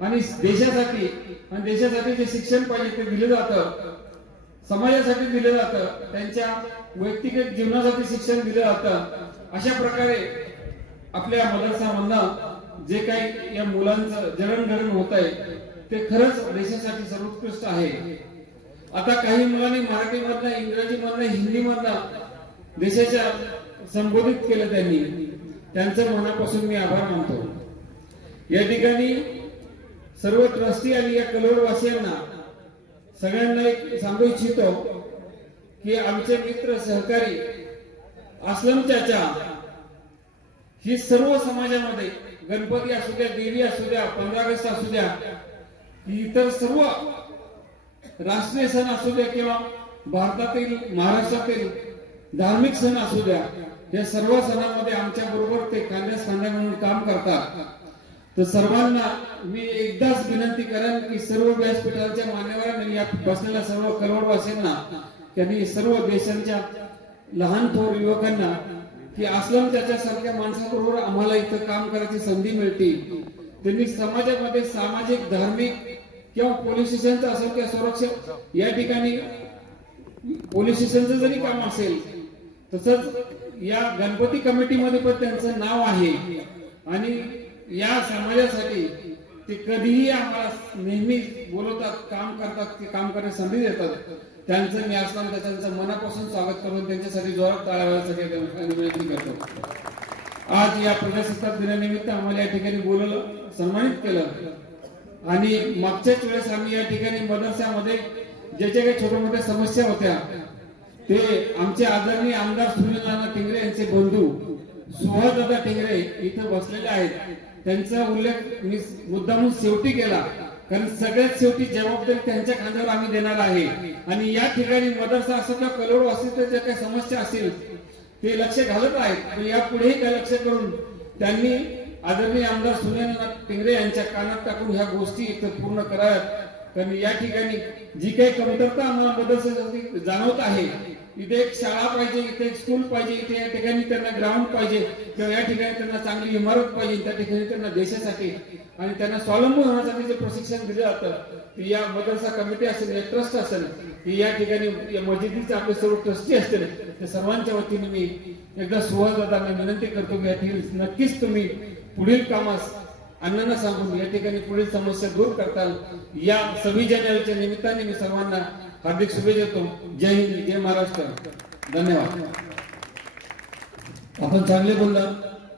आणि देशासाठी जे शिक्षण पाहिजे ते दिले जातं, समाजासाठी दिले जातं, त्यांच्या वैयक्तिक जीवनासाठी शिक्षण दिले जातं. अशा प्रकारे आपल्या मदरसामधनं जे काही या मुलांचं जडणघडण होत आहे ते खरंच देशासाठी सर्वोत्कृष्ट आहे. आता काही मुलांनी मराठीमधनं, इंग्रजीमधनं, हिंदीमधनं देशाच्या संबोधित केलं, त्यांचं मनापासून मी आभार मानतो. या ठिकाणी सर्व ट्रस्टी आणि या कलोडवासियांना सगळ्यांना एक सांगू इच्छितो की आमचे मित्र सहकारी असलम चाचा ही सर्व समाजामध्ये गणपती असू द्या, देवी असू द्या, 15 ऑगस्ट असू द्या, इतर सर्व राष्ट्रीय सण असू द्या किंवा भारतातील महाराष्ट्रातील धार्मिक सण असू द्या, या सर्व सणांमध्ये आमच्या बरोबर ते खांद्यास खांद्या म्हणून काम करतात. तर सर्वांना मी एकदाच विनंती करेन की सर्व व्यासपीठाच्या मान्यवरांनी या बसलेल्या सर्व करोडवासीयांना, त्यांनी सर्व देशांच्या लहान थोर युवकांना की असलम त्याच्यासारख्या माणसाबरोबर आम्हाला इथं काम करायची संधी मिळते. त्यांनी समाजामध्ये सामाजिक, धार्मिक किंवा पोलीस स्टेशनचं असेल किंवा सुरक्षा या ठिकाणी पोलीस स्टेशनचं जरी काम असेल, तसंच या गणपती कमिटीमध्ये पण त्यांचं नाव आहे आणि या समाजासाठी ते कधीही आम्हाला नेहमी बोलवतात, काम करतात, ते काम करण्याची संधी देतात. त्यांचं मी असताना त्यांचं मनापासून स्वागत करून त्यांच्यासाठी जोरात टाळ्या वाजवण्यासाठी विनंती करतो. आज या प्रजासत्ताक दिनानिमित्त आम्हाला या ठिकाणी बोलवलं, सन्मानित केलं आणि मागच्याच वेळेस आम्ही या ठिकाणी मदरसामध्ये जे जे काही छोट्या मोठ्या समस्या होत्या ते आमचे आदरणीय आमदार सूर्यनारायण टिंगरे यांचे बंधू सुहासदादा टिंगरे इथं बसलेले आहेत. त्यांचा उल्लेख मी मुद्दामून शेवटी केला, कारण सगळ्यात शेवटी जबाबदारी त्यांच्या खांद्यावर आम्ही देणार आहे. आणि या ठिकाणी मदरसा असो किंवा कलोड असतील ज्या काही समस्या असतील ते लक्ष घालत आहेत आणि यापुढेही काय लक्ष करून त्यांनी आदरणीय आमदार सूर्यनारायण टिंगरे यांच्या कानात टाकून ह्या गोष्टी इथं पूर्ण कराव्यात. कारण या ठिकाणी जी काही कमतरता आम्हाला मदरसासाठी जाणवत आहे, इथे एक शाळा पाहिजे, इथे एक स्कूल पाहिजे, इथे या ठिकाणी त्यांना ग्राउंड पाहिजे किंवा या ठिकाणी त्यांना चांगली इमारत पाहिजे, त्या ठिकाणी त्यांना देशासाठी आणि त्यांना स्वावलंबी होण्यासाठी जे प्रशिक्षण दिलं जातं या मदरसा कमिटी असेल या ट्रस्ट असेल की या ठिकाणी या मस्जिदीचे आपले सर्व ट्रस्टी असतील, त्या सर्वांच्या वतीने मी एकदा सुहासदादांना विनंती करतो की या ठिकाणी नक्कीच तुम्ही पुढील कामास अण्णांना सांगून या ठिकाणी पुढील समस्या दूर करताल. या 26 जानेवारीच्या निमित्ताने मी सर्वांना हार्दिक शुभेच्छा देतो. जय हिंद, जय महाराष्ट्र. धन्यवाद. आपण चांगले बोलला.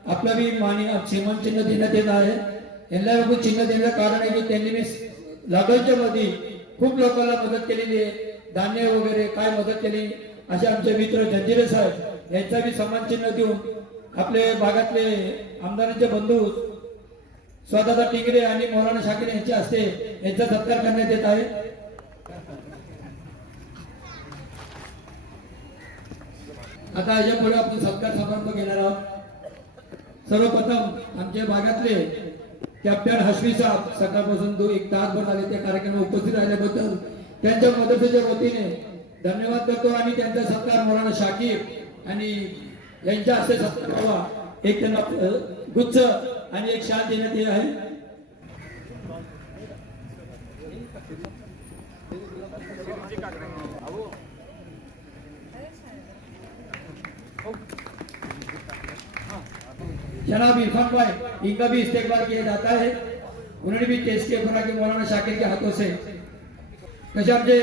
आपला बी माननीय श्रीमान चिन्ह देण्यात येत आहे. यांना बघून चिन्ह देण्याचं कारण आहे की त्यांनी मी लागलच्या मध्ये खूप लोकांना मदत केलेली आहे, धान्य वगैरे काय मदत केली. असे आमचे मित्र जंजिरे साहेब यांचा बी सन्मान चिन्ह देऊन आपले भागातले आमदारांचे बंधू स्वतःचा टिंगरे आणि मौलाना शाकीर यांच्या हस्ते यांचा सत्कार करण्यात येत आहे. आता यापुढे आपण सत्कार समारंभ घेणार आहोत. सर्वप्रथम आमच्या भागातले कॅप्टन हसमी साहेब सकाळपासून एक तासभर झाले त्या कार्यक्रमात उपस्थित राहिल्याबद्दल त्यांच्या मदतीच्या वतीने धन्यवाद करतो आणि त्यांचा सत्कार मौलाना शाकीर आणि यांच्या हस्ते सत्कार व्हावा. एक त्यांना गुच्छ आणि एक शाल देण्यात येत आहे. जनाब इरफान भाई इनका भी इस्तेकबाल किया जाता है. उन्होंने भी टेस्ट के बना के मौलाना शाकिर के हाथों से कशाम जे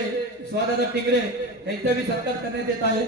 स्वादादा टिंगरे यांचा भी सत्कार करण्यात येत आहे.